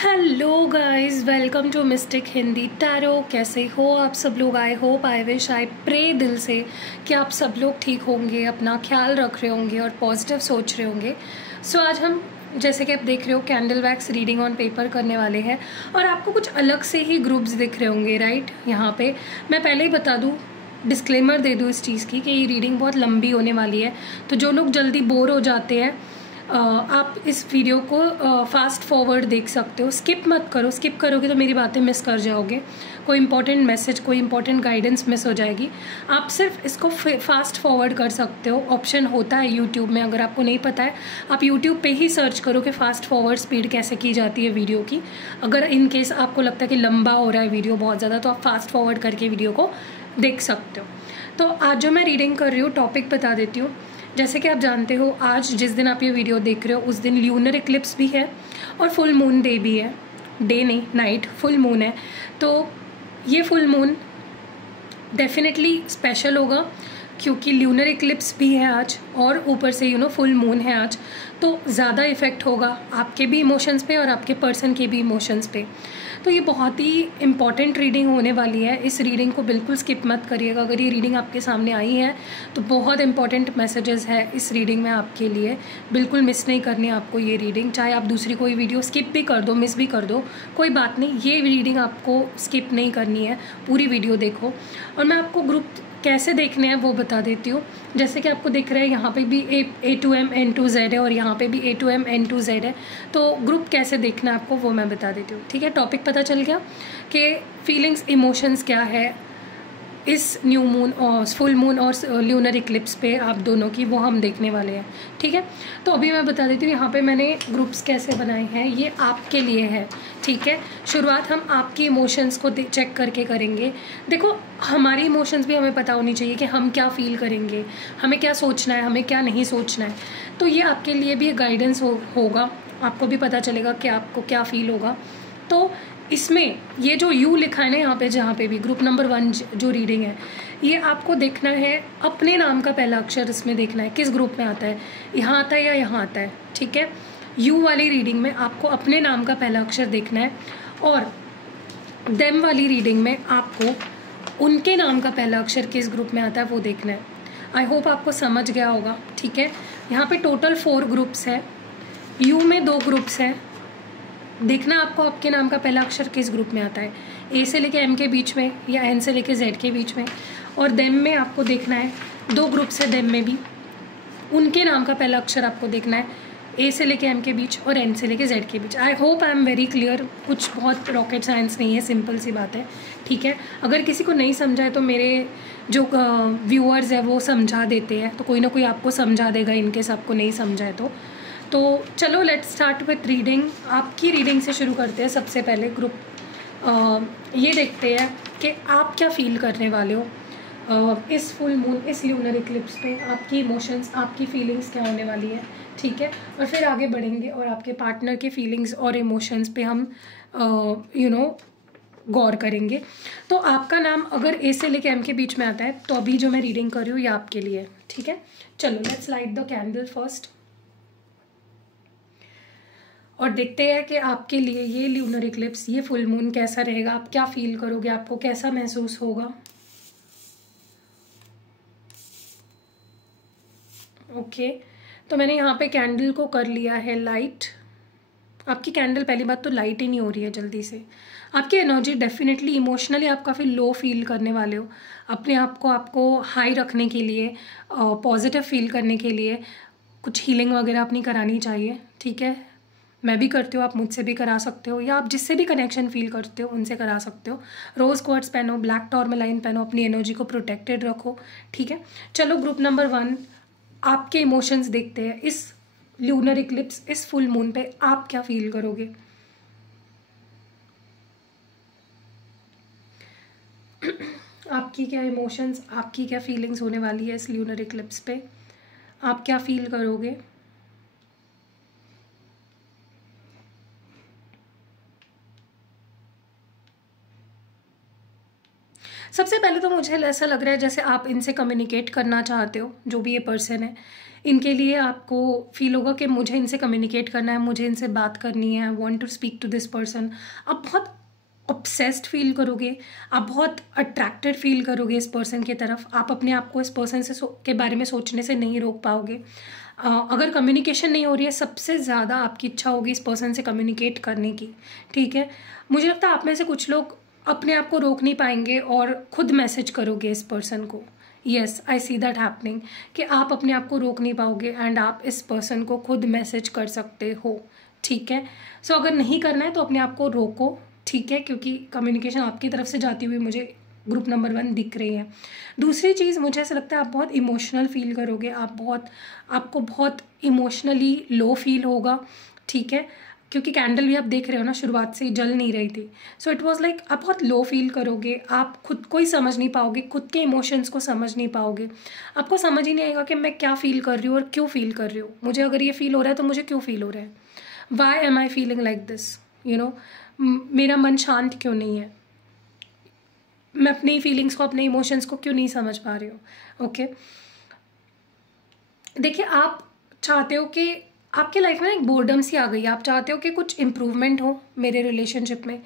Hello guys, welcome to mystic Hindi tarot. कैसे हो आप सब लोग? I hope, I wish, I pray दिल से कि आप सब लोग ठीक होंगे, अपना ख्याल रख रहे होंगे और पॉजिटिव सोच रहे होंगे। सो आज हम, जैसे कि आप देख रहे हो, candle wax reading on paper करने वाले हैं और आपको कुछ अलग से ही ग्रुप्स दिख रहे होंगे, राइट। यहाँ पे मैं पहले ही बता दूँ, डिस्क्लेमर दे दूँ इस चीज़ की कि ये रीडिंग बहुत लंबी होने वाली है। तो जो लोग जल्दी बोर हो जाते हैं, आप इस वीडियो को फास्ट फॉरवर्ड देख सकते हो। स्किप मत करो, स्किप करोगे तो मेरी बातें मिस कर जाओगे, कोई इंपॉर्टेंट मैसेज, कोई इंपॉर्टेंट गाइडेंस मिस हो जाएगी। आप सिर्फ इसको फास्ट फॉरवर्ड कर सकते हो, ऑप्शन होता है यूट्यूब में। अगर आपको नहीं पता है, आप यूट्यूब पे ही सर्च करो कि फास्ट फॉरवर्ड स्पीड कैसे की जाती है वीडियो की। अगर इन केस आपको लगता है कि लंबा हो रहा है वीडियो बहुत ज़्यादा, तो आप फास्ट फॉरवर्ड करके वीडियो को देख सकते हो। तो आज जो मैं रीडिंग कर रही हूँ, टॉपिक बता देती हूँ। जैसे कि आप जानते हो, आज जिस दिन आप ये वीडियो देख रहे हो उस दिन ल्यूनर इक्लिप्स भी है और फुल मून डे भी है। डे नहीं, नाइट, फुल मून है। तो ये फुल मून डेफिनेटली स्पेशल होगा क्योंकि ल्यूनर इक्लिप्स भी है आज और ऊपर से फुल मून है आज। तो ज़्यादा इफ़ेक्ट होगा आपके भी इमोशंस पे और आपके पर्सन के भी इमोशंस पे। तो ये बहुत ही इम्पॉर्टेंट रीडिंग होने वाली है। इस रीडिंग को बिल्कुल स्किप मत करिएगा। अगर ये रीडिंग आपके सामने आई है तो बहुत इंपॉर्टेंट मैसेजेस है इस रीडिंग में आपके लिए। बिल्कुल मिस नहीं करनी है आपको ये रीडिंग। चाहे आप दूसरी कोई वीडियो स्किप भी कर दो, मिस भी कर दो, कोई बात नहीं, ये रीडिंग आपको स्किप नहीं करनी है, पूरी वीडियो देखो। और मैं आपको ग्रुप कैसे देखने हैं वो बता देती हूँ। जैसे कि आपको दिख रहा है, यहाँ पे भी A2M N2Z है और यहाँ पे भी A2M N2Z है। तो ग्रुप कैसे देखना है आपको वो मैं बता देती हूँ, ठीक है। टॉपिक पता चल गया कि फीलिंग्स, इमोशंस क्या है इस न्यू मून और फुल मून और ल्यूनर इक्लिप्स पे आप दोनों की, वो हम देखने वाले हैं, ठीक है। तो अभी मैं बता देती हूँ यहाँ पे मैंने ग्रुप्स कैसे बनाए हैं। ये आपके लिए है, ठीक है। शुरुआत हम आपकी इमोशंस को चेक करके करेंगे। देखो, हमारी इमोशंस भी हमें पता होनी चाहिए कि हम क्या फील करेंगे, हमें क्या सोचना है, हमें क्या नहीं सोचना है। तो ये आपके लिए भी गाइडेंस होगा, आपको भी पता चलेगा कि आपको क्या फील होगा। तो इसमें ये जो यू लिखा है ना, यहाँ पे जहाँ पे भी ग्रुप नंबर 1 जो रीडिंग है, ये आपको देखना है अपने नाम का पहला अक्षर इसमें देखना है किस ग्रुप में आता है, यहाँ आता है या यहाँ आता है, ठीक है। यू वाली रीडिंग में आपको अपने नाम का पहला अक्षर देखना है और देम वाली रीडिंग में आपको उनके नाम का पहला अक्षर किस ग्रुप में आता है वो देखना है। आई होप आपको समझ गया होगा, ठीक है। यहाँ पे टोटल 4 ग्रुप्स है, यू में 2 ग्रुप्स हैं। देखना आपको आपके नाम का पहला अक्षर किस ग्रुप में आता है, ए से लेके एम के बीच में या एन से लेके जेड के बीच में। और देम में आपको देखना है 2 ग्रुप्स है देम में भी, उनके नाम का पहला अक्षर आपको देखना है ए से लेके एम के बीच और एन से लेके जेड के बीच। I hope I am very clear, कुछ बहुत रॉकेट साइंस नहीं है, सिंपल सी बात है, ठीक है। अगर किसी को नहीं समझा है तो मेरे जो व्यूअर्स है वो समझा देते हैं, तो कोई ना कोई आपको समझा देगा इनकेस आपको नहीं समझा है तो चलो लेट्स स्टार्ट विथ रीडिंग। आपकी रीडिंग से शुरू करते हैं। सबसे पहले ग्रुप ये देखते हैं कि आप क्या फील करने वाले हो इस फुल मून, इस ल्यूनर इक्लिप्स पे। आपकी इमोशंस, आपकी फीलिंग्स क्या होने वाली है, ठीक है। और फिर आगे बढ़ेंगे और आपके पार्टनर के फीलिंग्स और इमोशंस पे हम गौर करेंगे। तो आपका नाम अगर ए से लेके एम के बीच में आता है तो अभी जो मैं रीडिंग कर रही हूँ ये आपके लिए, ठीक है। चलो let's light the candle first और देखते हैं कि आपके लिए ये ल्यूनर इक्लिप्स, ये फुल मून कैसा रहेगा, आप क्या फील करोगे, आपको कैसा महसूस होगा। ओके, तो मैंने यहाँ पे कैंडल को कर लिया है लाइट। आपकी कैंडल, पहली बात तो लाइट ही नहीं हो रही है जल्दी से। आपकी एनर्जी डेफिनेटली, इमोशनली आप काफ़ी लो फील करने वाले हो। अपने आप को आपको हाई रखने के लिए, पॉजिटिव फील करने के लिए कुछ हीलिंग वगैरह अपनी करानी चाहिए, ठीक है। मैं भी करती हूँ, आप मुझसे भी करा सकते हो या आप जिससे भी कनेक्शन फील करते हो उनसे करा सकते हो। रोज़ क्वार्ट्स पहनो, ब्लैक टॉर्मेलाइन पहनो, अपनी एनर्जी को प्रोटेक्टेड रखो, ठीक है। चलो ग्रुप नंबर 1, आपके इमोशंस देखते हैं इस ल्यूनर इक्लिप्स, इस फुल मून पे आप क्या फील करोगे। आपकी क्या इमोशंस, आपकी क्या फीलिंग्स होने वाली है इस ल्यूनर इक्लिप्स पे, आप क्या फील करोगे। सबसे पहले तो मुझे ऐसा लग रहा है जैसे आप इनसे कम्युनिकेट करना चाहते हो, जो भी ये पर्सन है, इनके लिए आपको फील होगा कि मुझे इनसे कम्युनिकेट करना है, मुझे इनसे बात करनी है, I want to speak to this person. आप बहुत ऑब्सेस्ड फील करोगे, आप बहुत अट्रैक्टेड फील करोगे इस पर्सन की तरफ। आप अपने आप को इस पर्सन से के बारे में सोचने से नहीं रोक पाओगे। अगर कम्युनिकेशन नहीं हो रही है, सबसे ज़्यादा आपकी इच्छा होगी इस पर्सन से कम्युनिकेट करने की, ठीक है। मुझे लगता है आप में से कुछ लोग अपने आप को रोक नहीं पाएंगे और खुद मैसेज करोगे इस पर्सन को। Yes, I see that happening, कि आप अपने आप को रोक नहीं पाओगे एंड आप इस पर्सन को खुद मैसेज कर सकते हो, ठीक है। सो अगर नहीं करना है तो अपने आप को रोको, ठीक है, क्योंकि कम्युनिकेशन आपकी तरफ से जाती हुई मुझे ग्रुप नंबर 1 दिख रही है। दूसरी चीज़, मुझे ऐसा लगता है आप बहुत इमोशनल फील करोगे, आपको बहुत इमोशनली लो फील होगा, ठीक है, क्योंकि कैंडल भी आप देख रहे हो ना, शुरुआत से ही जल नहीं रही थी। सो इट वाज लाइक आप बहुत लो फील करोगे, आप खुद को ही समझ नहीं पाओगे, खुद के इमोशंस को समझ नहीं पाओगे। आपको समझ ही नहीं आएगा कि मैं क्या फील कर रही हूँ और क्यों फील कर रही हूँ। मुझे अगर ये फील हो रहा है तो मुझे क्यों फील हो रहा है, why am I feeling like this, you know, मेरा मन शांत क्यों नहीं है, मैं अपनी फीलिंग्स को, अपने इमोशंस को क्यों नहीं समझ पा रही हूँ। ओके, देखिए, आप चाहते हो कि आपके लाइफ में एक बोर्डम सी आ गई है, आप चाहते हो कि कुछ इम्प्रूवमेंट हो मेरे रिलेशनशिप में।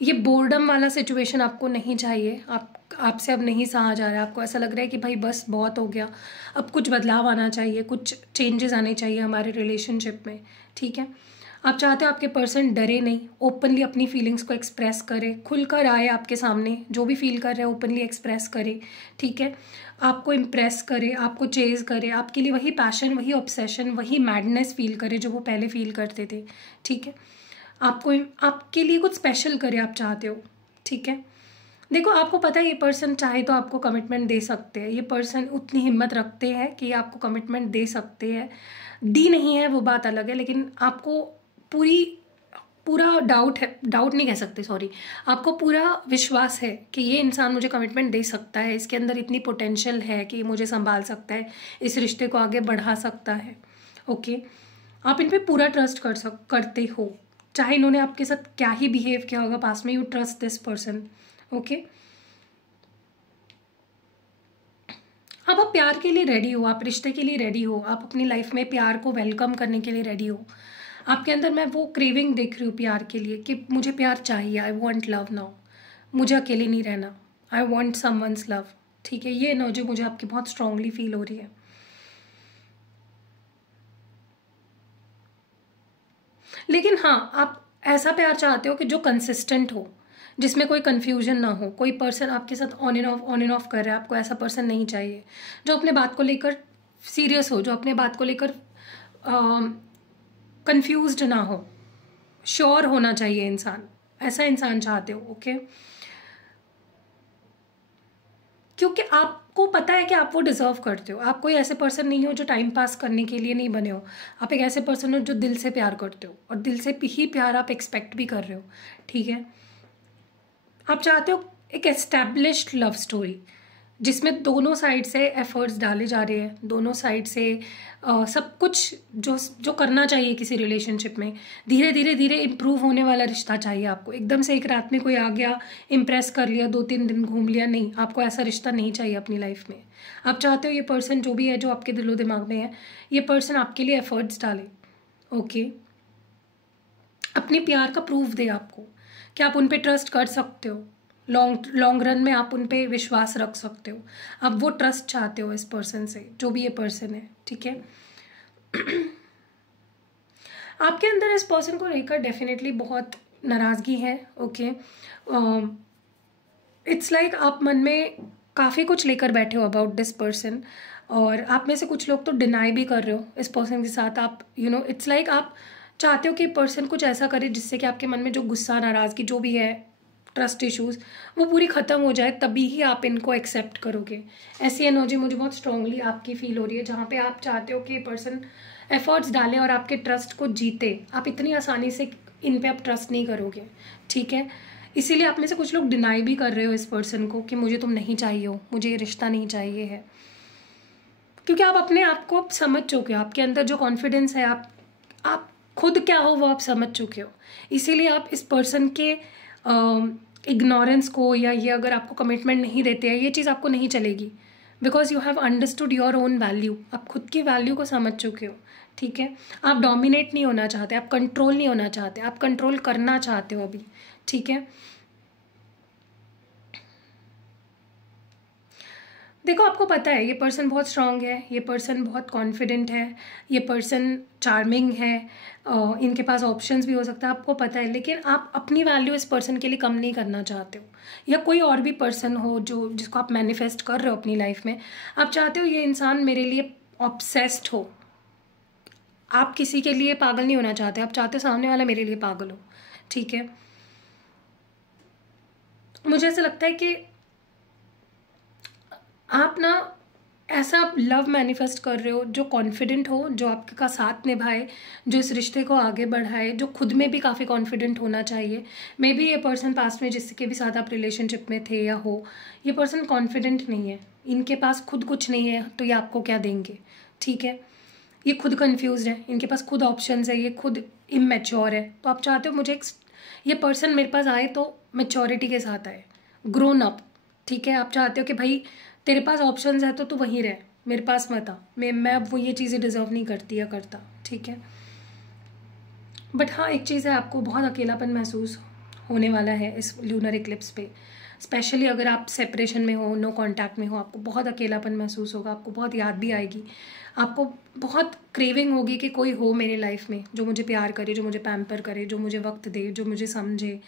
ये बोर्डम वाला सिचुएशन आपको नहीं चाहिए, आपसे अब नहीं सहा जा रहा है, आपको ऐसा लग रहा है कि भाई बस बहुत हो गया, अब कुछ बदलाव आना चाहिए, कुछ चेंजेस आने चाहिए हमारे रिलेशनशिप में, ठीक है। आप चाहते हो आपके पर्सन डरे नहीं, ओपनली अपनी फीलिंग्स को एक्सप्रेस करे, खुलकर आए आपके सामने, जो भी फील कर रहे हैं ओपनली एक्सप्रेस करे, ठीक है। आपको इम्प्रेस करे, आपको चेज करे, आपके लिए वही पैशन, वही ऑब्सेशन, वही मैडनेस फील करे जो वो पहले फील करते थे, ठीक है। आपके लिए कुछ स्पेशल करे, आप चाहते हो, ठीक है। देखो, आपको पता है ये पर्सन चाहे तो आपको कमिटमेंट दे सकते हैं, ये पर्सन उतनी हिम्मत रखते हैं कि आपको कमिटमेंट दे सकते हैं। दी नहीं है वो बात अलग है, लेकिन आपको पूरा डाउट है, डाउट नहीं कह सकते, सॉरी, आपको पूरा विश्वास है कि ये इंसान मुझे कमिटमेंट दे सकता है, इसके अंदर इतनी पोटेंशियल है कि मुझे संभाल सकता है, इस रिश्ते को आगे बढ़ा सकता है। ओके, आप इन पे पूरा ट्रस्ट करते हो, चाहे इन्होंने आपके साथ क्या ही बिहेव किया होगा पास्ट में, you trust this person. Okay, अब आप प्यार के लिए रेडी हो, आप रिश्ते के लिए रेडी हो, आप अपनी लाइफ में प्यार को वेलकम करने के लिए रेडी हो। आपके अंदर मैं वो क्रेविंग देख रही हूँ प्यार के लिए कि मुझे प्यार चाहिए, आई वॉन्ट लव नाउ, मुझे अकेले नहीं रहना, आई वॉन्ट समवंस लव, ठीक है। ये एनर्जी मुझे आपकी बहुत स्ट्रांगली फील हो रही है। लेकिन हाँ, आप ऐसा प्यार चाहते हो कि जो कंसिस्टेंट हो, जिसमें कोई कन्फ्यूजन ना हो, कोई पर्सन आपके साथ ऑन एंड ऑफ कर रहा है, आपको ऐसा पर्सन नहीं चाहिए। जो अपने बात को लेकर सीरियस हो, जो अपने बात को लेकर कंफ्यूज्ड ना हो, श्योर होना चाहिए इंसान, ऐसा इंसान चाहते हो। ओके, क्योंकि आपको पता है कि आप वो डिजर्व करते हो। आप कोई ऐसे पर्सन नहीं हो जो टाइम पास करने के लिए नहीं बने हो, आप एक ऐसे पर्सन हो जो दिल से प्यार करते हो, और दिल से ही प्यार आप एक्सपेक्ट भी कर रहे हो, ठीक है। आप चाहते हो एक एस्टैब्लिश्ड लव स्टोरी जिसमें दोनों साइड से एफर्ट्स डाले जा रहे हैं, दोनों साइड से सब कुछ जो करना चाहिए किसी रिलेशनशिप में, धीरे धीरे इम्प्रूव होने वाला रिश्ता चाहिए आपको। एकदम से एक रात में कोई आ गया, इम्प्रेस कर लिया, 2-3 दिन घूम लिया, नहीं, आपको ऐसा रिश्ता नहीं चाहिए अपनी लाइफ में। आप चाहते हो ये पर्सन जो भी है, जो आपके दिलो दिमाग में है, ये पर्सन आपके लिए एफर्ट्स डाले, ओके, अपने प्यार का प्रूफ दे आपको कि आप उन पे ट्रस्ट कर सकते हो, लॉन्ग रन में आप उन पे विश्वास रख सकते हो। आप वो ट्रस्ट चाहते हो इस पर्सन से, जो भी ये पर्सन है, ठीक है। आपके अंदर इस पर्सन को लेकर डेफिनेटली बहुत नाराज़गी है, ओके। इट्स लाइक आप मन में काफ़ी कुछ लेकर बैठे हो अबाउट दिस पर्सन, और आप में से कुछ लोग तो डिनाई भी कर रहे हो इस पर्सन के साथ। आप इट्स लाइक आप चाहते हो कि पर्सन कुछ ऐसा करे जिससे कि आपके मन में जो गुस्सा, नाराज़गी, जो भी है, ट्रस्ट इश्यूज़, वो पूरी ख़त्म हो जाए, तभी ही आप इनको एक्सेप्ट करोगे। ऐसी एनर्जी मुझे बहुत स्ट्रांगली आपकी फील हो रही है, जहाँ पे आप चाहते हो कि पर्सन एफर्ट्स डाले और आपके ट्रस्ट को जीते। आप इतनी आसानी से इन पे आप ट्रस्ट नहीं करोगे, ठीक है। इसीलिए आप में से कुछ लोग डिनाई भी कर रहे हो इस पर्सन को कि मुझे तुम नहीं चाहिए हो, मुझे ये रिश्ता नहीं चाहिए है, क्योंकि आप अपने आप को समझ चुके हो। आपके अंदर जो कॉन्फिडेंस है, आप खुद क्या हो वो आप समझ चुके हो। इसीलिए आप इस पर्सन के इग्नोरेंस को या ये अगर आपको कमिटमेंट नहीं देते हैं, ये चीज़ आपको नहीं चलेगी, because you have understood your own value. आप खुद की वैल्यू को समझ चुके हो, ठीक है। आप डोमिनेट नहीं होना चाहते, आप कंट्रोल नहीं होना चाहते, आप कंट्रोल करना चाहते हो अभी, ठीक है। देखो, आपको पता है ये पर्सन बहुत स्ट्रांग है, ये पर्सन बहुत कॉन्फिडेंट है, ये पर्सन चार्मिंग है, इनके पास ऑप्शंस भी हो सकता है, आपको पता है। लेकिन आप अपनी वैल्यू इस पर्सन के लिए कम नहीं करना चाहते हो, या कोई और भी पर्सन हो जिसको आप मैनिफेस्ट कर रहे हो अपनी लाइफ में, आप चाहते हो ये इंसान मेरे लिए ऑब्सेस्ड हो। आप किसी के लिए पागल नहीं होना चाहते, आप चाहते हो सामने वाला मेरे लिए पागल हो, ठीक है। मुझे ऐसा लगता है कि आप ना ऐसा लव मैनिफेस्ट कर रहे हो जो कॉन्फिडेंट हो, जो आपके का साथ निभाए, जो इस रिश्ते को आगे बढ़ाए, जो खुद में भी काफ़ी कॉन्फिडेंट होना चाहिए। मे बी ये पर्सन पास्ट में जिसके भी साथ आप रिलेशनशिप में थे या हो, ये पर्सन कॉन्फिडेंट नहीं है, इनके पास खुद कुछ नहीं है, तो ये आपको क्या देंगे, ठीक है। ये खुद कन्फ्यूज है, इनके पास खुद ऑप्शंस है, ये खुद इमेच्योर है। तो आप चाहते हो मुझे ये पर्सन मेरे पास आए तो मैच्योरिटी के साथ आए, ग्रोन अप, ठीक है। आप चाहते हो कि भाई तेरे पास ऑप्शंस है तो तू वहीं रह, मेरे पास मत आ, मैं अब वो ये चीज़ें डिज़र्व नहीं करती या करता, ठीक है। बट हाँ, एक चीज़ है, आपको बहुत अकेलापन महसूस होने वाला है इस ल्यूनर इक्लिप्स पे। स्पेशली अगर आप सेपरेशन में हो, नो कांटेक्ट में हो, आपको बहुत अकेलापन महसूस होगा, आपको बहुत याद भी आएगी, आपको बहुत क्रेविंग होगी कि कोई हो मेरे लाइफ में जो मुझे प्यार करे, जो मुझे पैम्पर करे, जो मुझे वक्त दे, जो मुझे समझे।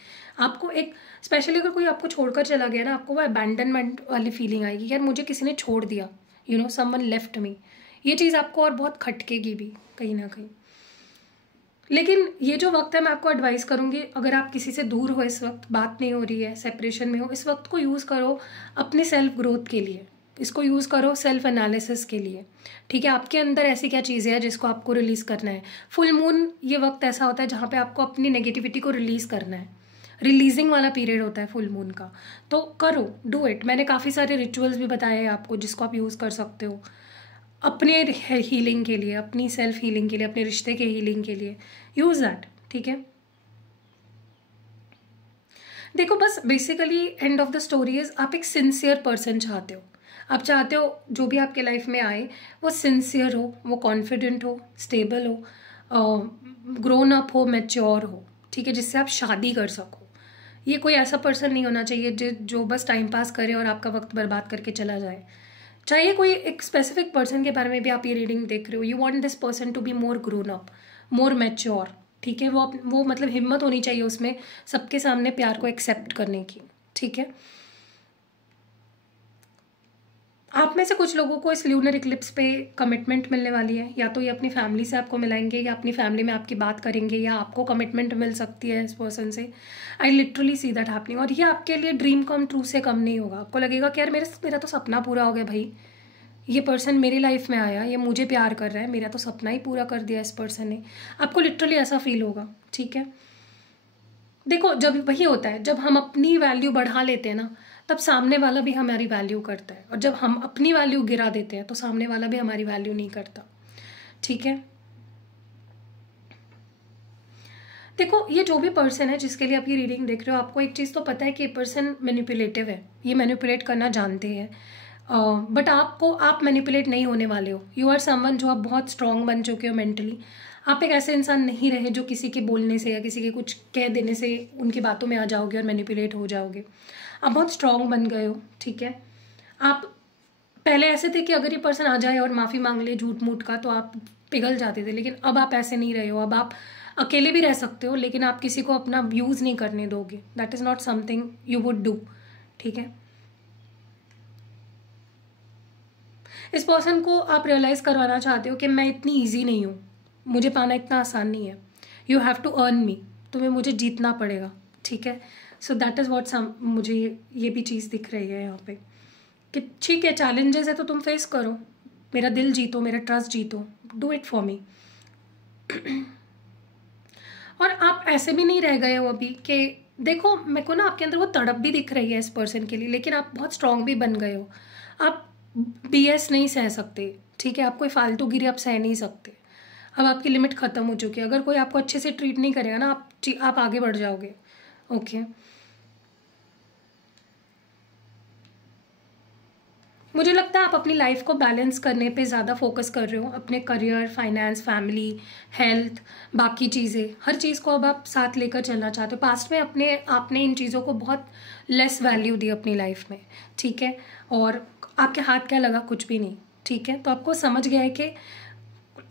आपको एक स्पेशली अगर कोई आपको छोड़कर चला गया ना, आपको वो अबैंडनमेंट वाली फीलिंग आएगी, यार मुझे किसी ने छोड़ दिया, you know someone left me. ये चीज़ आपको और बहुत खटकेगी भी कहीं ना कहीं। लेकिन ये जो वक्त है, मैं आपको एडवाइस करूँगी, अगर आप किसी से दूर हो, इस वक्त बात नहीं हो रही है, सेपरेशन में हो, इस वक्त को यूज़ करो अपने सेल्फ ग्रोथ के लिए, इसको यूज़ करो सेल्फ एनालिसिस के लिए, ठीक है। आपके अंदर ऐसी क्या चीज़ें हैं जिसको आपको रिलीज़ करना है। फुल मून ये वक्त ऐसा होता है जहाँ पे आपको अपनी नेगेटिविटी को रिलीज़ करना है, रिलीजिंग वाला पीरियड होता है फुल मून का। तो करो, डू इट। मैंने काफ़ी सारे रिचुअल्स भी बताए हैं आपको जिसको आप यूज़ कर सकते हो अपने हीलिंग के लिए, अपनी सेल्फ हीलिंग के लिए, अपने रिश्ते के हीलिंग के लिए। यूज़ दैट, ठीक है। देखो, बस basically end of the story is आप एक सिंसियर पर्सन चाहते हो। आप चाहते हो जो भी आपके लाइफ में आए वो सिंसियर हो, वो कॉन्फिडेंट हो, स्टेबल हो, ग्रोन अप हो, मैच्योर हो, ठीक है, जिससे आप शादी कर सको। ये कोई ऐसा पर्सन नहीं होना चाहिए जो बस टाइम पास करे और आपका वक्त बर्बाद करके चला जाए। चाहिए कोई एक स्पेसिफिक पर्सन के बारे में भी आप ये रीडिंग देख रहे हो, you want this person to be more grown up, more mature, ठीक है। वो मतलब हिम्मत होनी चाहिए उसमें सबके सामने प्यार को एक्सेप्ट करने की, ठीक है। आप में से कुछ लोगों को इस ल्यूनर इक्लिप्स पे कमिटमेंट मिलने वाली है, या तो ये अपनी फैमिली से आपको मिलाएंगे, या अपनी फैमिली में आपकी बात करेंगे, या आपको कमिटमेंट मिल सकती है इस पर्सन से। I literally see that happening. और ये आपके लिए ड्रीम कम ट्रू से कम नहीं होगा। आपको लगेगा कि यार मेरा तो सपना पूरा हो गया भाई, ये पर्सन मेरी लाइफ में आया, ये मुझे प्यार कर रहा है, मेरा तो सपना ही पूरा कर दिया इस पर्सन ने। आपको लिटरली ऐसा फील होगा, ठीक है। देखो, जब वही होता है, जब हम अपनी वैल्यू बढ़ा लेते हैं ना, तब सामने वाला भी हमारी वैल्यू करता है, और जब हम अपनी वैल्यू गिरा देते हैं तो सामने वाला भी हमारी वैल्यू नहीं करता, ठीक है। देखो, ये जो भी पर्सन है जिसके लिए आप ये रीडिंग देख रहे हो, आपको एक चीज़ तो पता है कि ये पर्सन मैनिपुलेटिव है, ये मैनिपुलेट करना जानते हैं, बट आप मैनिपुलेट नहीं होने वाले हो। यू आर समवन जो आप बहुत स्ट्रांग बन चुके हो मेंटली। आप एक ऐसे इंसान नहीं रहे जो किसी के बोलने से या किसी के कुछ कह देने से उनकी बातों में आ जाओगे और मैनिपुलेट हो जाओगे। आप बहुत स्ट्रांग बन गए हो, ठीक है। आप पहले ऐसे थे कि अगर ये पर्सन आ जाए और माफ़ी मांग ले झूठ मूठ का तो आप पिघल जाते थे, लेकिन अब आप ऐसे नहीं रहे हो। अब आप अकेले भी रह सकते हो, लेकिन आप किसी को अपना यूज़ नहीं करने दोगे। That is not something you would do, ठीक है। इस पर्सन को आप रियलाइज़ करवाना चाहते हो कि मैं इतनी ईजी नहीं हूँ, मुझे पाना इतना आसान नहीं है। यू हैव टू अर्न मी, तुम्हें मुझे जीतना पड़ेगा, ठीक है। सो दैट इज़ वॉट मुझे ये भी चीज़ दिख रही है यहाँ पे कि ठीक है, चैलेंजेस है तो तुम फेस करो, मेरा दिल जीतो, मेरा ट्रस्ट जीतो, डू इट फॉर मी। और आप ऐसे भी नहीं रह गए हो अभी कि देखो, मेरे को ना आपके अंदर वो तड़प भी दिख रही है इस पर्सन के लिए, लेकिन आप बहुत स्ट्रांग भी बन गए हो। आप BS नहीं सह सकते, ठीक है। आप कोई फालतूगिरी आप सह नहीं सकते। अब आपकी लिमिट ख़त्म हो चुकी है। अगर कोई आपको अच्छे से ट्रीट नहीं करेगा ना, आप आगे बढ़ जाओगे, ओके। मुझे लगता है आप अपनी लाइफ को बैलेंस करने पे ज़्यादा फोकस कर रहे हो, अपने करियर, फाइनेंस, फैमिली, हेल्थ, बाकी चीज़ें, हर चीज़ को अब आप साथ लेकर चलना चाहते हो। पास्ट में आपने इन चीज़ों को बहुत लेस वैल्यू दी अपनी लाइफ में, ठीक है, और आपके हाथ क्या लगा, कुछ भी नहीं, ठीक है। तो आपको समझ गया है कि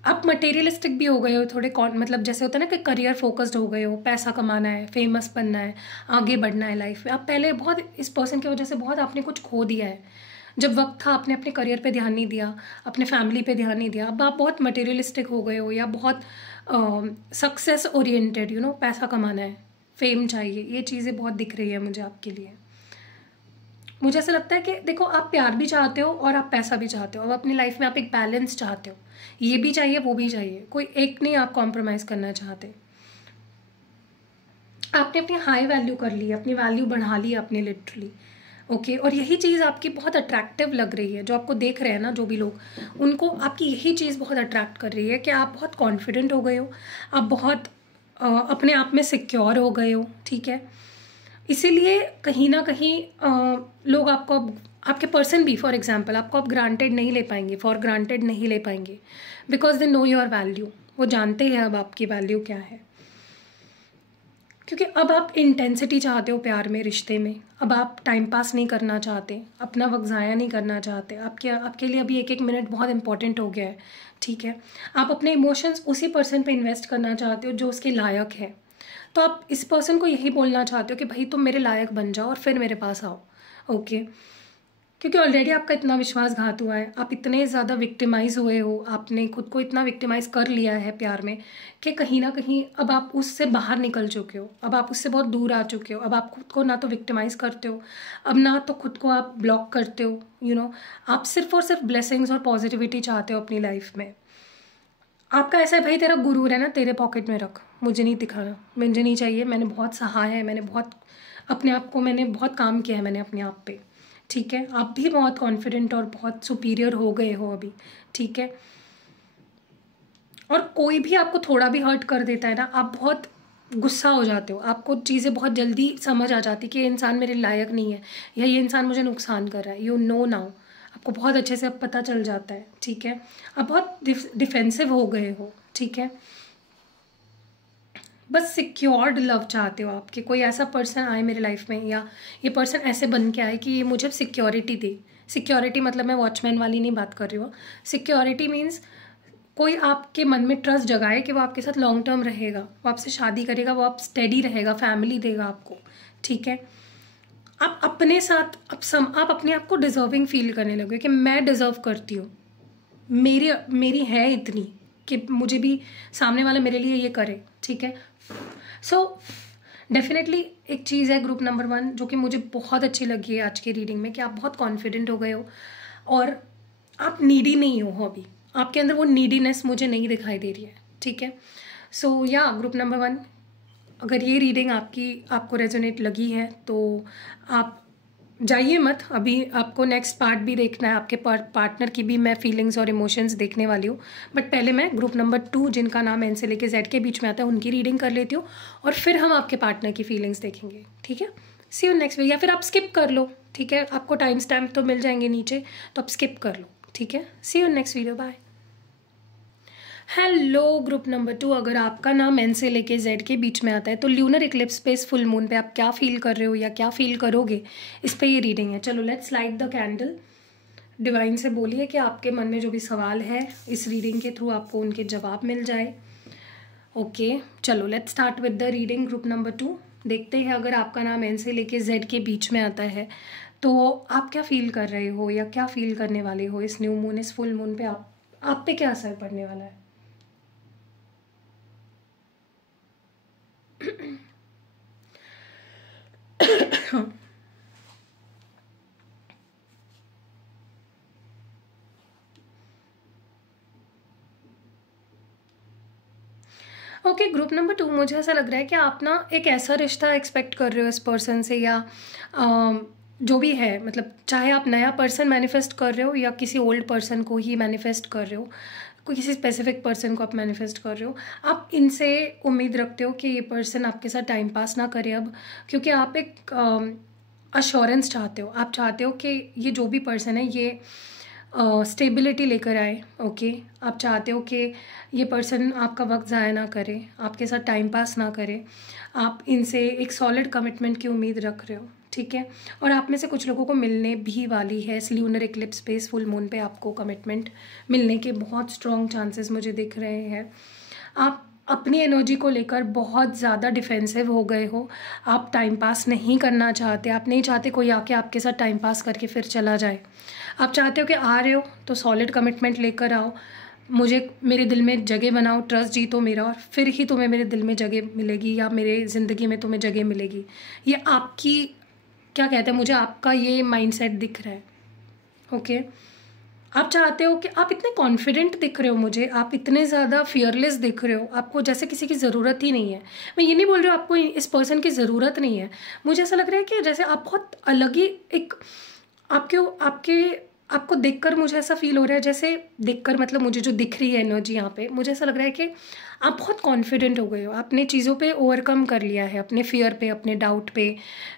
आप मटेरियलिस्टिक भी हो गए हो थोड़े, मतलब जैसे होता है ना कि करियर फोकस्ड हो गए हो, पैसा कमाना है, फेमस बनना है, आगे बढ़ना है लाइफ में। आप पहले बहुत इस पर्सन की वजह से बहुत आपने कुछ खो दिया है। जब वक्त था आपने अपने करियर पे ध्यान नहीं दिया, अपने फैमिली पे ध्यान नहीं दिया। अब आप बहुत मटेरियलिस्टिक हो गए हो या बहुत सक्सेस ओरिएंटेड, पैसा कमाना है, फेम चाहिए, ये चीज़ें बहुत दिख रही है मुझे आपके लिए। मुझे ऐसा लगता है कि देखो, आप प्यार भी चाहते हो और आप पैसा भी चाहते हो। अब अपनी लाइफ में आप एक बैलेंस चाहते हो, ये भी चाहिए वो भी चाहिए, कोई एक नहीं आप कॉम्प्रोमाइज़ करना चाहते। आपने अपनी हाई वैल्यू कर ली, अपनी वैल्यू बढ़ा ली आपने लिटरली, ओके। और यही चीज़ आपकी बहुत अट्रैक्टिव लग रही है, जो आपको देख रहे हैं ना, जो भी लोग, उनको आपकी यही चीज़ बहुत अट्रैक्ट कर रही है कि आप बहुत कॉन्फिडेंट हो गए हो, आप बहुत अपने आप में सिक्योर हो गए हो, ठीक है। इसीलिए कहीं ना कहीं लोग आपको, आपके पर्सन भी फॉर एग्जांपल, आपको आप ग्रांटेड नहीं ले पाएंगे, फॉर ग्रांटेड नहीं ले पाएंगे, because they know your value. वो जानते हैं अब आपकी वैल्यू क्या है, क्योंकि अब आप इंटेंसिटी चाहते हो प्यार में, रिश्ते में। अब आप टाइम पास नहीं करना चाहते, अपना वक्त ज़ाया नहीं करना चाहते। आपके लिए अभी एक एक मिनट बहुत इंपॉर्टेंट हो गया है, ठीक है। आप अपने इमोशंस उसी पर्सन पे इन्वेस्ट करना चाहते हो जो उसके लायक है। तो आप इस पर्सन को यही बोलना चाहते हो कि भाई तुम मेरे लायक बन जाओ और फिर मेरे पास आओ, ओके। क्योंकि ऑलरेडी आपका इतना विश्वासघात हुआ है, आप इतने ज़्यादा विक्टिमाइज़ हुए हो, आपने खुद को इतना विक्टिमाइज़ कर लिया है प्यार में कि कहीं ना कहीं अब आप उससे बाहर निकल चुके हो, अब आप उससे बहुत दूर आ चुके हो। अब आप खुद को ना तो विक्टिमाइज़ करते हो, अब ना तो खुद को आप ब्लॉक करते हो, आप सिर्फ और सिर्फ ब्लेसिंग्स और पॉजिटिविटी चाहते हो अपनी लाइफ में। आपका ऐसा है, भाई तेरा गुरूर है ना, तेरे पॉकेट में रख, मुझे नहीं दिखाना, मुझे नहीं चाहिए, मैंने बहुत सहा है, मैंने बहुत अपने आप को, मैंने बहुत काम किया है मैंने अपने आप पे, ठीक है। आप भी बहुत कॉन्फिडेंट और बहुत सुपीरियर हो गए हो अभी, ठीक है। और कोई भी आपको थोड़ा भी हर्ट कर देता है ना, आप बहुत गुस्सा हो जाते हो, आपको चीज़ें बहुत जल्दी समझ आ जाती कि ये इंसान मेरे लायक नहीं है या ये इंसान मुझे नुकसान कर रहा है। यू नो नाउ, आपको बहुत अच्छे से अब पता चल जाता है, ठीक है। आप बहुत डिफेंसिव हो गए हो, ठीक है। बस सिक्योर्ड लव चाहते हो आप, कि कोई ऐसा पर्सन आए मेरे लाइफ में, या ये पर्सन ऐसे बन के आए कि ये मुझे सिक्योरिटी दे। सिक्योरिटी मतलब मैं वॉचमैन वाली नहीं बात कर रही हूँ। सिक्योरिटी मीन्स कोई आपके मन में ट्रस्ट जगाए कि वो आपके साथ लॉन्ग टर्म रहेगा, वो आपसे शादी करेगा, वो आप स्टेडी रहेगा, फैमिली देगा आपको, ठीक है। आप अपने साथ आप अपने आप को डिजर्विंग फील करने लगे कि मैं डिजर्व करती हूँ, मेरी है इतनी कि मुझे भी सामने वाला मेरे लिए ये करे, ठीक है। सो डेफिनेटली एक चीज़ है ग्रुप नंबर 1 जो कि मुझे बहुत अच्छी लगी है आज की रीडिंग में, कि आप बहुत कॉन्फिडेंट हो गए हो और आप नीडी नहीं हो अभी, आपके अंदर वो नीडीनेस मुझे नहीं दिखाई दे रही है, ठीक है। सो या ग्रुप नंबर 1, अगर ये रीडिंग आपको रेजोनेट लगी है तो आप जाइए मत, अभी आपको नेक्स्ट पार्ट भी देखना है, आपके पार्टनर की भी मैं फीलिंग्स और इमोशंस देखने वाली हूँ। बट पहले मैं ग्रुप नंबर 2 जिनका नाम एन से लेके जेड के बीच में आता है उनकी रीडिंग कर लेती हूँ, और फिर हम आपके पार्टनर की फीलिंग्स देखेंगे, ठीक है। सी यू नेक्स्ट वीडियो, या फिर आप स्किप कर लो, ठीक है, आपको टाइम स्टैम्प तो मिल जाएंगे नीचे, तो आप स्किप कर लो, ठीक है। See you next video, bye. Hello group number 2, अगर आपका नाम एन से लेके जेड के बीच में आता है तो ल्यूनर इक्लिप्स पे, इस फुल मून पे आप क्या फील कर रहे हो या क्या फील करोगे, इस पे ये रीडिंग है। चलो let's light the candle. Divine से बोलिए कि आपके मन में जो भी सवाल है इस रीडिंग के थ्रू आपको उनके जवाब मिल जाए, ओके। चलो let's start with the reading group number 2। देखते हैं अगर आपका नाम एन से लेके जेड के बीच में आता है तो आप क्या फील कर रहे हो या क्या फील करने वाले हो इस न्यू मून, इस फुल मून पे आप पे क्या असर पड़ने वाला है। ओके ग्रुप नंबर 2, मुझे ऐसा लग रहा है कि आप ना एक ऐसा रिश्ता एक्सपेक्ट कर रहे हो इस पर्सन से, या जो भी है, मतलब चाहे आप नया पर्सन मैनिफेस्ट कर रहे हो या किसी ओल्ड पर्सन को ही मैनिफेस्ट कर रहे हो, कोई किसी स्पेसिफिक पर्सन को आप मैनिफेस्ट कर रहे हो, आप इनसे उम्मीद रखते हो कि ये पर्सन आपके साथ टाइम पास ना करे अब, क्योंकि अश्योरेंस चाहते हो, आप चाहते हो कि ये जो भी पर्सन है ये स्टेबिलिटी लेकर आए। ओके, आप चाहते हो कि ये पर्सन आपका वक्त ज़ाया ना करे, आपके साथ टाइम पास ना करे, आप इनसे एक सॉलिड कमिटमेंट की उम्मीद रख रहे हो। ठीक है, और आप में से कुछ लोगों को मिलने भी वाली है इस ल्यूनर इक्लिप्स पे, इस फुल मून पे आपको कमिटमेंट मिलने के बहुत स्ट्रॉन्ग चांसेस मुझे दिख रहे हैं। आप अपनी एनर्जी को लेकर बहुत ज़्यादा डिफेंसिव हो गए हो, आप टाइम पास नहीं करना चाहते, आप नहीं चाहते कोई आके आपके साथ टाइम पास करके फिर चला जाए। आप चाहते हो कि आ रहे हो तो सॉलिड कमिटमेंट लेकर आओ, मुझे मेरे दिल में जगह बनाओ, ट्रस्ट जीतो मेरा, और फिर ही तुम्हें मेरे दिल में जगह मिलेगी या मेरे ज़िंदगी में तुम्हें जगह मिलेगी। ये आपकी क्या कहते हैं, मुझे आपका ये माइंडसेट दिख रहा है। ओके, आप चाहते हो कि आप इतने कॉन्फिडेंट दिख रहे हो मुझे, आप इतने ज़्यादा फियरलेस दिख रहे हो, आपको जैसे किसी की ज़रूरत ही नहीं है। मैं ये नहीं बोल रही हूँ आपको इस पर्सन की ज़रूरत नहीं है, मुझे ऐसा लग रहा है कि जैसे आप बहुत अलग ही एक आपको देखकर मुझे ऐसा फील हो रहा है, जैसे देखकर मतलब मुझे जो दिख रही है एनर्जी यहाँ पे, मुझे ऐसा लग रहा है कि आप बहुत कॉन्फिडेंट हो गए हो, आपने चीज़ों पे ओवरकम कर लिया है, अपने फियर पे, अपने डाउट पे।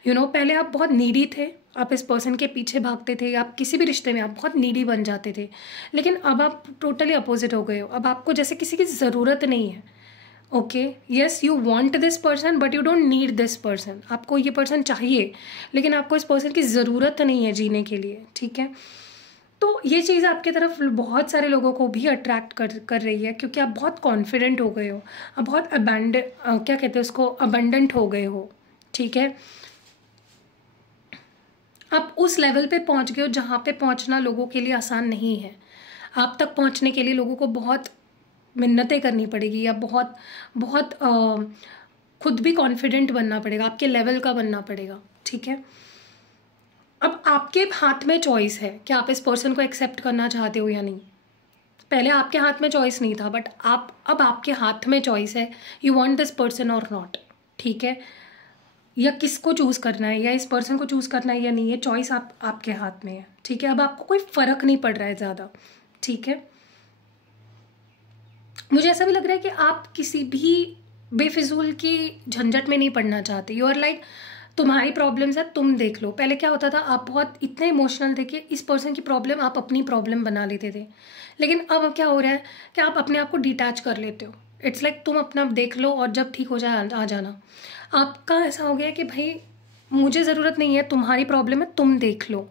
पहले आप बहुत नीडी थे, आप इस पर्सन के पीछे भागते थे, आप किसी भी रिश्ते में आप बहुत नीडी बन जाते थे, लेकिन अब आप टोटली अपोजिट हो गए हो। अब आपको जैसे किसी की ज़रूरत नहीं है। Okay, yes, you want this person but you don't need this person. आपको ये पर्सन चाहिए लेकिन आपको इस पर्सन की ज़रूरत नहीं है जीने के लिए। ठीक है, तो ये चीज़ आपकी तरफ बहुत सारे लोगों को भी अट्रैक्ट कर रही है, क्योंकि आप बहुत कॉन्फिडेंट हो गए हो, आप बहुत क्या कहते हैं उसको, अबंडेंट हो गए हो। ठीक है, आप उस लेवल पे पहुंच गए हो जहाँ पे पहुंचना लोगों के लिए आसान नहीं है। आप तक पहुंचने के लिए लोगों को बहुत मिन्नतें करनी पड़ेगी, या बहुत बहुत खुद भी कॉन्फिडेंट बनना पड़ेगा, आपके लेवल का बनना पड़ेगा। ठीक है, अब आपके हाथ में चॉइस है कि आप इस पर्सन को एक्सेप्ट करना चाहते हो या नहीं। पहले आपके हाथ में चॉइस नहीं था, बट अब आपके हाथ में चॉइस है, यू वांट दिस पर्सन और नॉट। ठीक है, या किसको चूज़ करना है, या इस पर्सन को चूज़ करना है या नहीं, ये चॉइस आपके हाथ में है। ठीक है, अब आपको कोई फ़र्क नहीं पड़ रहा है ज़्यादा। ठीक है, मुझे ऐसा भी लग रहा है कि आप किसी भी बेफिजूल की झंझट में नहीं पड़ना चाहते। यू आर लाइक, तुम्हारी प्रॉब्लम्स है, तुम देख लो। पहले क्या होता था, आप बहुत इतने इमोशनल थे कि इस पर्सन की प्रॉब्लम आप अपनी प्रॉब्लम बना लेते थे, लेकिन अब क्या हो रहा है कि आप अपने आप को डिटैच कर लेते हो। इट्स लाइक तुम अपना देख लो और जब ठीक हो जाए आ जाना। आपका ऐसा हो गया कि भाई मुझे ज़रूरत नहीं है, तुम्हारी प्रॉब्लम है, तुम देख लो।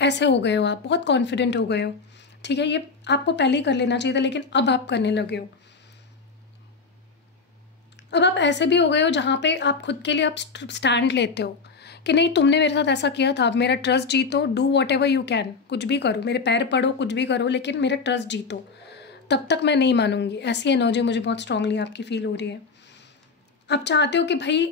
ऐसे हो गए हो, आप बहुत कॉन्फिडेंट हो गए हो। ठीक है, ये आपको पहले ही कर लेना चाहिए था, लेकिन अब आप करने लगे हो। अब आप ऐसे भी हो गए हो जहाँ पे आप खुद के लिए आप स्टैंड लेते हो कि नहीं, तुमने मेरे साथ ऐसा किया था, अब मेरा ट्रस्ट जीतो, do what ever you can, कुछ भी करो, मेरे पैर पड़ो, कुछ भी करो, लेकिन मेरा ट्रस्ट जीतो, तब तक मैं नहीं मानूंगी। ऐसी एनर्जी मुझे बहुत स्ट्रांगली आपकी फील हो रही है। आप चाहते हो कि भाई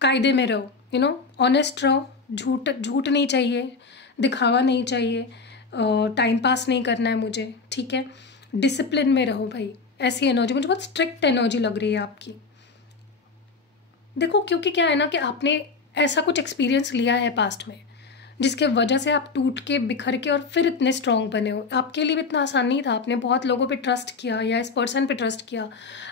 कायदे में रहो, ऑनेस्ट रहो, झूठ नहीं चाहिए, दिखावा नहीं चाहिए, टाइम पास नहीं करना है मुझे। ठीक है, डिसिप्लिन में रहो भाई। ऐसी एनर्जी मुझे बहुत स्ट्रिक्ट एनर्जी लग रही है आपकी। देखो, क्योंकि क्या है ना कि आपने ऐसा कुछ एक्सपीरियंस लिया है पास्ट में, जिसके वजह से आप टूट के बिखर के और फिर इतने स्ट्रांग बने हो। आपके लिए भी इतना आसान नहीं था, आपने बहुत लोगों पे ट्रस्ट किया या इस पर्सन पे ट्रस्ट किया,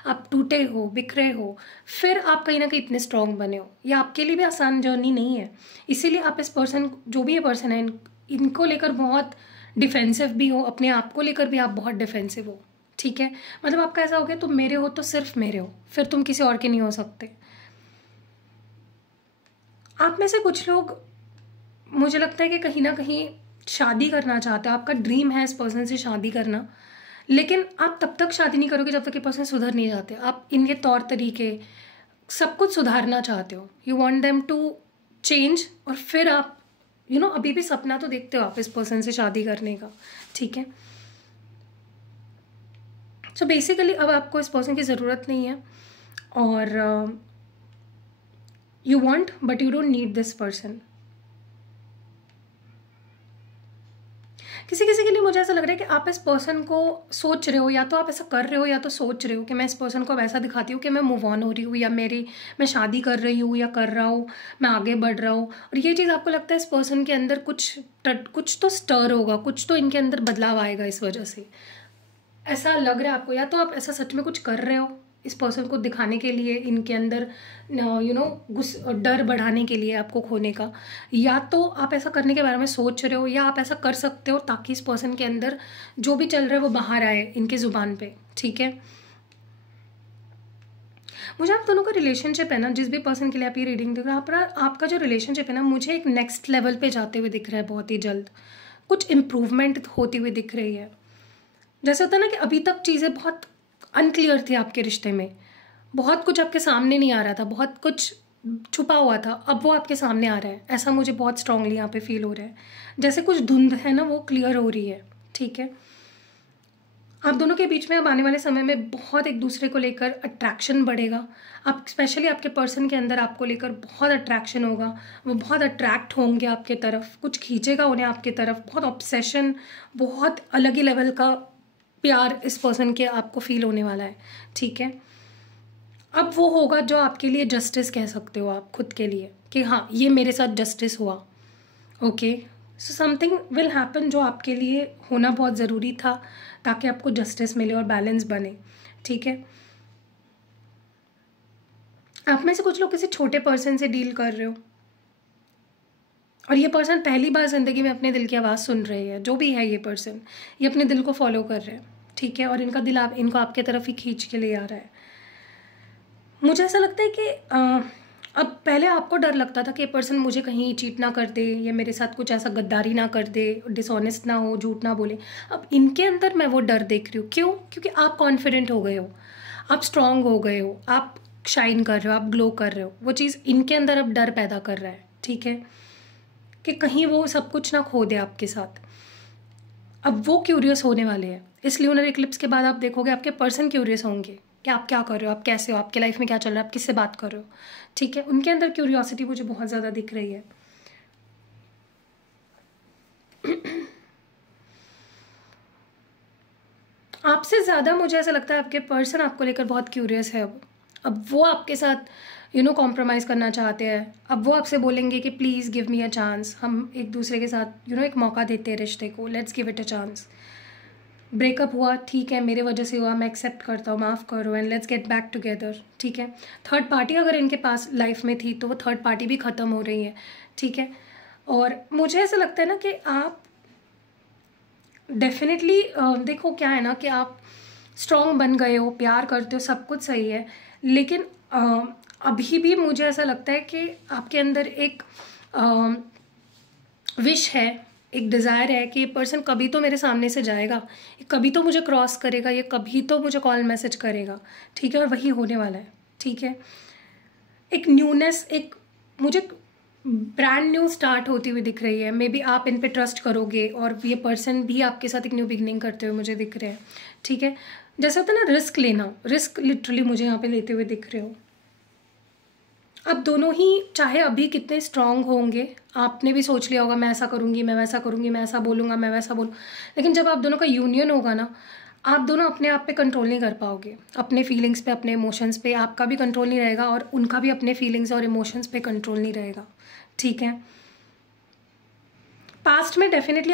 आप टूटे हो, बिखरे हो, फिर आप कहीं ना कहीं इतने स्ट्रांग बने हो। ये आपके लिए भी आसान जर्नी नहीं है, इसीलिए आप इस पर्सन, जो भी ये पर्सन है, इनको लेकर बहुत डिफेंसिव भी हो, अपने आप को लेकर भी आप बहुत डिफेंसिव हो। ठीक है, मतलब आपका ऐसा हो गया, तुम मेरे हो तो सिर्फ मेरे हो, फिर तुम किसी और के नहीं हो सकते। आप में से कुछ लोग, मुझे लगता है कि कहीं ना कहीं शादी करना चाहते हो, आपका ड्रीम है इस पर्सन से शादी करना, लेकिन आप तब तक शादी नहीं करोगे जब तक ये पर्सन सुधर नहीं जाते। आप इनके तौर तरीके सब कुछ सुधारना चाहते हो, you want them to change, और फिर आप अभी भी सपना तो देखते हो आप इस पर्सन से शादी करने का। ठीक है, सो बेसिकली अब आपको इस पर्सन की ज़रूरत नहीं है, और you want but you don't need this person. किसी किसी के लिए मुझे ऐसा लग रहा है कि आप इस पर्सन को सोच रहे हो, या तो आप ऐसा कर रहे हो या तो सोच रहे हो कि मैं इस पर्सन को वैसा दिखाती हूँ कि मैं मूव ऑन हो रही हूँ, या मैं शादी कर रही हूँ या कर रहा हूँ, मैं आगे बढ़ रहा हूँ। और ये चीज़ आपको लगता है इस पर्सन के अंदर कुछ तो स्टर होगा, कुछ तो इनके अंदर बदलाव आएगा इस वजह से। ऐसा लग रहा है आपको, या तो आप ऐसा सच में कुछ कर रहे हो इस पर्सन को दिखाने के लिए, इनके अंदर डर बढ़ाने के लिए आपको खोने का, या तो आप ऐसा करने के बारे में सोच रहे हो, या आप ऐसा कर सकते हो ताकि इस पर्सन के अंदर जो भी चल रहा है वो बाहर आए इनके ज़ुबान पे, ठीक है। मुझे आप दोनों का रिलेशनशिप है ना, जिस भी पर्सन के लिए आप ये रीडिंग देख रहे हो, आपका जो रिलेशनशिप है ना, मुझे एक नेक्स्ट लेवल पे जाते हुए दिख रहा है बहुत ही जल्द। कुछ इम्प्रूवमेंट होती हुई दिख रही है। जैसे होता है ना कि अभी तक चीज़ें बहुत अनक्लियर थी आपके रिश्ते में, बहुत कुछ आपके सामने नहीं आ रहा था, बहुत कुछ छुपा हुआ था, अब वो आपके सामने आ रहा है। ऐसा मुझे बहुत स्ट्रांगली यहाँ पे फील हो रहा है, जैसे कुछ धुंध है ना वो क्लियर हो रही है, ठीक है। आप दोनों के बीच में अब आने वाले समय में बहुत एक दूसरे को लेकर अट्रैक्शन बढ़ेगा। आप स्पेशली आपके पर्सन के अंदर आपको लेकर बहुत अट्रैक्शन होगा, वो बहुत अट्रैक्ट होंगे आपके तरफ, कुछ खींचेगा उन्हें आपके तरफ, बहुत ऑब्सेशन, बहुत अलग ही लेवल का प्यार इस पर्सन के आपको फील होने वाला है, ठीक है। अब वो होगा जो आपके लिए जस्टिस कह सकते हो आप खुद के लिए, कि हाँ ये मेरे साथ जस्टिस हुआ, okay. So something will happen जो आपके लिए होना बहुत ज़रूरी था ताकि आपको जस्टिस मिले और बैलेंस बने, ठीक है। आप में से कुछ लोग किसी छोटे पर्सन से डील कर रहे हो, और ये पर्सन पहली बार ज़िंदगी में अपने दिल की आवाज़ सुन रहे हैं। जो भी है ये पर्सन, ये अपने दिल को फॉलो कर रहे हैं, ठीक है, और इनका दिल इनको आपके तरफ ही खींच के ले आ रहा है। मुझे ऐसा लगता है कि अब पहले आपको डर लगता था कि ये पर्सन मुझे कहीं चीट ना कर दे, या मेरे साथ कुछ ऐसा गद्दारी ना कर दे, डिसऑनेस्ट ना हो, झूठ ना बोले। अब इनके अंदर मैं वो डर देख रही हूँ। क्यों? क्योंकि आप कॉन्फिडेंट हो गए हो, आप स्ट्रांग हो गए हो, आप शाइन कर रहे हो, आप ग्लो कर रहे हो। वो चीज़ इनके अंदर अब डर पैदा कर रहा है, ठीक है, कि कहीं वो सब कुछ ना खो दे आपके साथ। अब वो क्यूरियस होने वाले हैं, इसलिए लूनर इक्लिप्स के बाद आप देखोगे आपके पर्सन क्यूरियस होंगे कि आप क्या कर रहे हो, आप कैसे हो, आपके लाइफ में क्या चल रहा है, आप किससे बात कर रहे हो, ठीक है। उनके अंदर क्यूरियोसिटी मुझे बहुत ज़्यादा दिख रही है। आपसे ज़्यादा मुझे ऐसा लगता है आपके पर्सन आपको लेकर बहुत क्यूरियस है। अब वो आपके साथ कॉम्प्रोमाइज़ करना चाहते हैं। अब वो आपसे बोलेंगे कि please give me a chance, हम एक दूसरे के साथ एक मौका देते हैं रिश्ते को, let's give it a chance. Breakup हुआ, ठीक है, मेरे वजह से हुआ, मैं एक्सेप्ट करता हूँ, माफ़ करो, and let's get back together, ठीक है। थर्ड पार्टी अगर इनके पास लाइफ में थी तो वो थर्ड पार्टी भी ख़त्म हो रही है, ठीक है। और मुझे ऐसा लगता है ना कि आप डेफिनेटली देखो क्या है ना कि आप स्ट्रॉन्ग बन गए हो, प्यार करते हो, सब कुछ सही है, लेकिन अभी भी मुझे ऐसा लगता है कि आपके अंदर एक विश है, एक डिज़ायर है कि ये पर्सन कभी तो मेरे सामने से जाएगा, ये कभी तो मुझे क्रॉस करेगा, ये कभी तो मुझे कॉल मैसेज करेगा, ठीक है। और वही होने वाला है, ठीक है। एक न्यूनेस, एक मुझे ब्रांड न्यू स्टार्ट होती हुई दिख रही है। मे बी आप इन पे ट्रस्ट करोगे और ये पर्सन भी आपके साथ एक न्यू बिगनिंग करते हुए मुझे दिख रहे हैं, ठीक है। जैसे होता है ना रिस्क लेना, रिस्क लिटरली मुझे यहाँ पे लेते हुए दिख रहे हो। अब दोनों ही चाहे अभी कितने स्ट्रांग होंगे, आपने भी सोच लिया होगा मैं ऐसा करूँगी, मैं वैसा करूँगी, मैं ऐसा बोलूँगा, मैं वैसा बोलूँ, लेकिन जब आप दोनों का यूनियन होगा ना, आप दोनों अपने आप पे कंट्रोल नहीं कर पाओगे, अपने फीलिंग्स पे, अपने इमोशंस पे आपका भी कंट्रोल नहीं रहेगा, और उनका भी अपने फीलिंग्स और इमोशंस पे कंट्रोल नहीं रहेगा, ठीक है। पास्ट में डेफिनेटली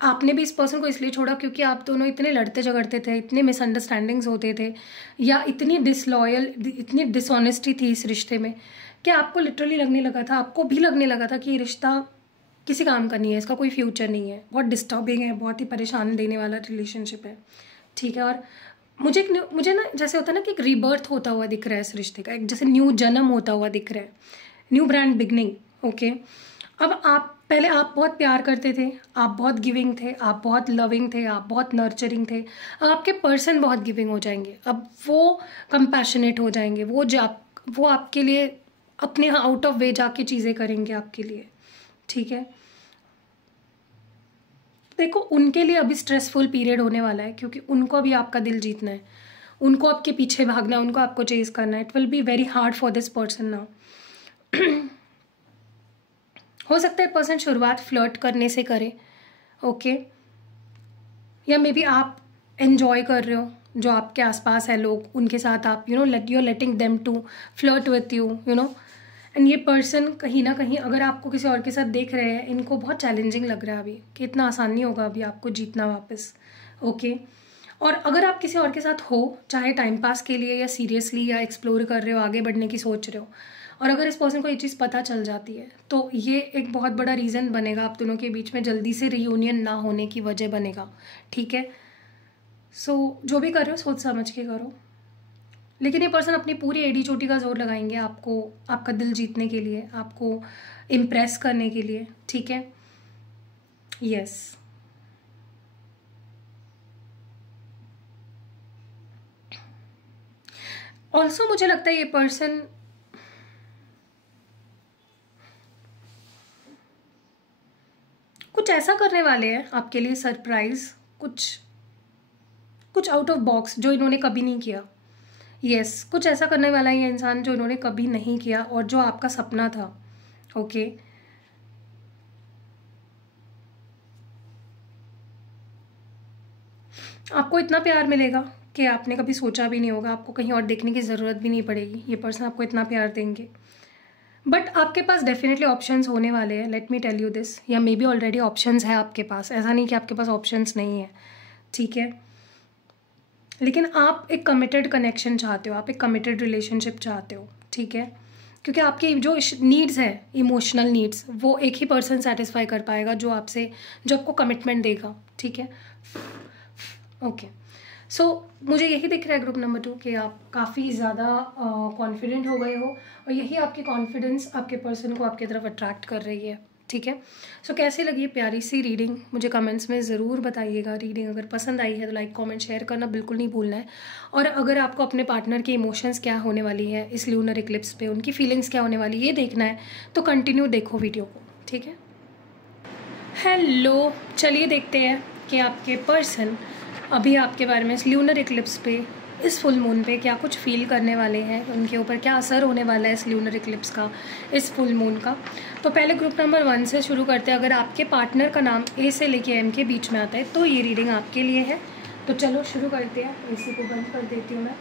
आपने भी इस पर्सन को इसलिए छोड़ा क्योंकि आप दोनों इतने लड़ते झगड़ते थे, इतने मिसअंडरस्टैंडिंग्स होते थे, या इतनी डिसलॉयल, इतनी डिसऑनेस्टी थी इस रिश्ते में कि आपको लिटरली लगने लगा था, आपको भी लगने लगा था कि ये रिश्ता किसी काम का नहीं है, इसका कोई फ्यूचर नहीं है, बहुत डिस्टर्बिंग है, बहुत ही परेशान देने वाला रिलेशनशिप है, ठीक है। और मुझे ना जैसे होता है ना कि एक रीबर्थ होता हुआ दिख रहा है इस रिश्ते का, एक जैसे न्यू जन्म होता हुआ दिख रहा है, न्यू ब्रांड बिगनिंग, ओके। अब पहले आप बहुत प्यार करते थे, आप बहुत गिविंग थे, आप बहुत लविंग थे, आप बहुत नर्चरिंग थे। अब आपके पर्सन बहुत गिविंग हो जाएंगे, अब वो कंपैशनेट हो जाएंगे, वो आपके लिए अपने आउट ऑफ वे जाके चीज़ें करेंगे आपके लिए, ठीक है। देखो उनके लिए अभी स्ट्रेसफुल पीरियड होने वाला है क्योंकि उनको अभी आपका दिल जीतना है, उनको आपके पीछे भागना है, उनको आपको चेज करना है। It will be very hard for this person now. हो सकता है पर्सन शुरुआत फ्लर्ट करने से करे, ओके, या मे बी आप एन्जॉय कर रहे हो जो आपके आसपास है लोग, उनके साथ आप you are letting them to flirt with you, and ये पर्सन कहीं ना कहीं अगर आपको किसी और के साथ देख रहे हैं, इनको बहुत चैलेंजिंग लग रहा है अभी कि इतना आसान नहीं होगा अभी आपको जीतना वापस, ओके। और अगर आप किसी और के साथ हो, चाहे टाइम पास के लिए या सीरियसली या एक्सप्लोर कर रहे हो, आगे बढ़ने की सोच रहे हो, और अगर इस पर्सन को ये चीज़ पता चल जाती है तो ये एक बहुत बड़ा रीज़न बनेगा आप दोनों के बीच में जल्दी से रियूनियन ना होने की वजह बनेगा, ठीक है। सो जो भी कर रहे हो सोच समझ के करो, लेकिन ये पर्सन अपनी पूरी एडी चोटी का जोर लगाएंगे आपको, आपका दिल जीतने के लिए, आपको इम्प्रेस करने के लिए, ठीक है। यस, ऑल्सो मुझे लगता है ये पर्सन कुछ ऐसा करने वाले हैं आपके लिए सरप्राइज, कुछ आउट ऑफ बॉक्स जो इन्होंने कभी नहीं किया। यस, कुछ ऐसा करने वाला है ये इंसान जो इन्होंने कभी नहीं किया और जो आपका सपना था। ओके, आपको इतना प्यार मिलेगा कि आपने कभी सोचा भी नहीं होगा, आपको कहीं और देखने की ज़रूरत भी नहीं पड़ेगी, ये पर्सन आपको इतना प्यार देंगे। बट आपके पास डेफिनेटली ऑप्शंस होने वाले हैं, let me tell you this, या मे बी ऑलरेडी ऑप्शंस है आपके पास, ऐसा नहीं कि आपके पास ऑप्शंस नहीं है, ठीक है। लेकिन आप एक कमिटेड कनेक्शन चाहते हो, आप एक कमिटेड रिलेशनशिप चाहते हो, ठीक है, क्योंकि आपकी जो नीड्स है, इमोशनल नीड्स, वो एक ही पर्सन सेटिस्फाई कर पाएगा जो आपको कमिटमेंट देगा, ठीक है। ओके, सो मुझे यही दिख रहा है ग्रुप नंबर 2 कि आप काफ़ी ज़्यादा कॉन्फिडेंट हो गए हो और यही आपकी कॉन्फिडेंस आपके पर्सन को आपकी तरफ अट्रैक्ट कर रही है, ठीक है। सो कैसी लगी प्यारी सी रीडिंग मुझे कमेंट्स में ज़रूर बताइएगा। रीडिंग अगर पसंद आई है तो लाइक कमेंट शेयर करना बिल्कुल नहीं भूलना है। और अगर आपको अपने पार्टनर के इमोशंस क्या होने वाली है इस ल्यूनर इक्लिप्स पे, उनकी फीलिंग्स क्या होने वाली है ये देखना है तो कंटिन्यू देखो वीडियो को, ठीक है। हेलो, चलिए देखते हैं कि आपके पर्सन अभी आपके बारे में इस ल्यूनर इक्लिप्स पे, इस फुल मून पे क्या कुछ फील करने वाले हैं, उनके ऊपर क्या असर होने वाला है इस ल्यूनर इक्लिप्स का, इस फुल मून का। तो पहले ग्रुप नंबर 1 से शुरू करते हैं। अगर आपके पार्टनर का नाम ए से लेके एम के बीच में आता है तो ये रीडिंग आपके लिए है। तो चलो शुरू करते हैं। एसी को बंद कर देती हूँ मैं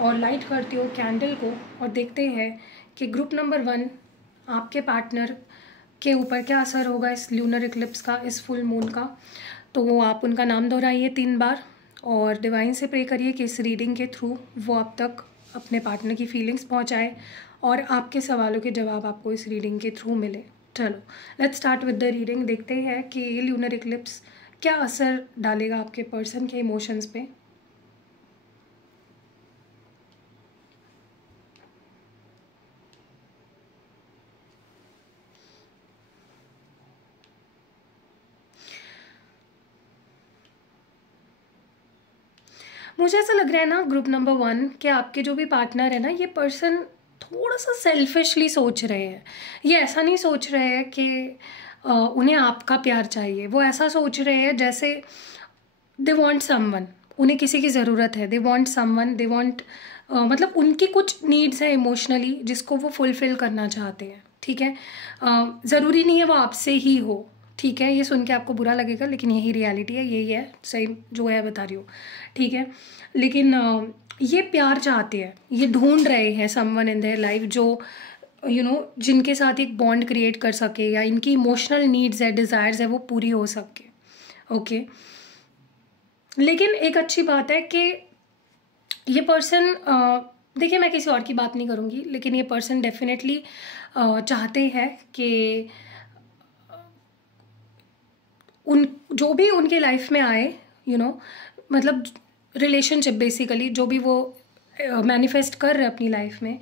और लाइट करती हूँ कैंडल को और देखते हैं कि ग्रुप नंबर 1 आपके पार्टनर के ऊपर क्या असर होगा इस ल्यूनर इक्लिप्स का, इस फुल मून का। तो आप उनका नाम दोहराइए 3 बार और डिवाइन से प्रे करिए कि इस रीडिंग के थ्रू वो आप तक अपने पार्टनर की फीलिंग्स पहुंचाए और आपके सवालों के जवाब आपको इस रीडिंग के थ्रू मिले। चलो let's start with the reading. देखते हैं कि ये ल्यूनर इक्लिप्स क्या असर डालेगा आपके पर्सन के इमोशंस पे। मुझे ऐसा लग रहा है ना ग्रुप नंबर 1 कि आपके जो भी पार्टनर है ना, ये पर्सन थोड़ा सा सेल्फिशली सोच रहे हैं। ये ऐसा नहीं सोच रहे हैं कि उन्हें आपका प्यार चाहिए, वो ऐसा सोच रहे हैं जैसे दे वांट समवन, उन्हें किसी की ज़रूरत है, they want someone, they want मतलब उनकी कुछ नीड्स हैं इमोशनली जिसको वो फुलफ़िल करना चाहते हैं, ठीक है। ज़रूरी नहीं है वो आपसे ही हो, ठीक है। ये सुन के आपको बुरा लगेगा लेकिन यही रियलिटी है, यही है, सही जो है बता रही हूँ, ठीक है। लेकिन ये प्यार चाहते हैं, ये ढूंढ रहे हैं समवन इन देयर लाइफ जो जिनके साथ एक बॉन्ड क्रिएट कर सके या इनकी इमोशनल नीड्स है, डिज़ायर्स है वो पूरी हो सके, ओके। लेकिन एक अच्छी बात है कि ये पर्सन, देखिए मैं किसी और की बात नहीं करूँगी, लेकिन ये पर्सन डेफिनेटली चाहते हैं कि जो भी उनके लाइफ में आए, मतलब रिलेशनशिप बेसिकली जो भी वो मैनिफेस्ट कर रहे अपनी लाइफ में,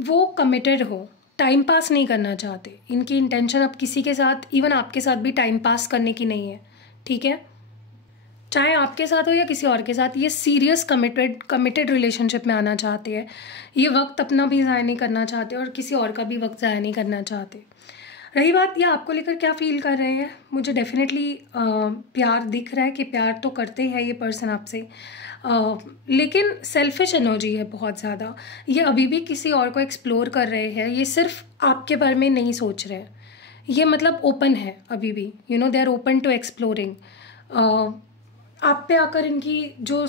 वो कमिटेड हो, टाइम पास नहीं करना चाहते। इनकी इंटेंशन अब किसी के साथ, इवन आपके साथ भी टाइम पास करने की नहीं है, ठीक है। चाहे आपके साथ हो या किसी और के साथ, ये सीरियस कमिटेड रिलेशनशिप में आना चाहते हैं। ये वक्त अपना भी ज़ाया नहीं करना चाहते और किसी और का भी वक्त ज़ाया नहीं करना चाहते। रही बात ये आपको लेकर क्या फील कर रहे हैं, मुझे डेफिनेटली प्यार दिख रहा है कि प्यार तो करते हैं ये पर्सन आपसे, लेकिन सेल्फिश एनर्जी है बहुत ज़्यादा। ये अभी भी किसी और को एक्सप्लोर कर रहे हैं, ये सिर्फ आपके बारे में नहीं सोच रहे हैं, ये मतलब ओपन है अभी भी, they are open to exploring. आप पे आकर इनकी जो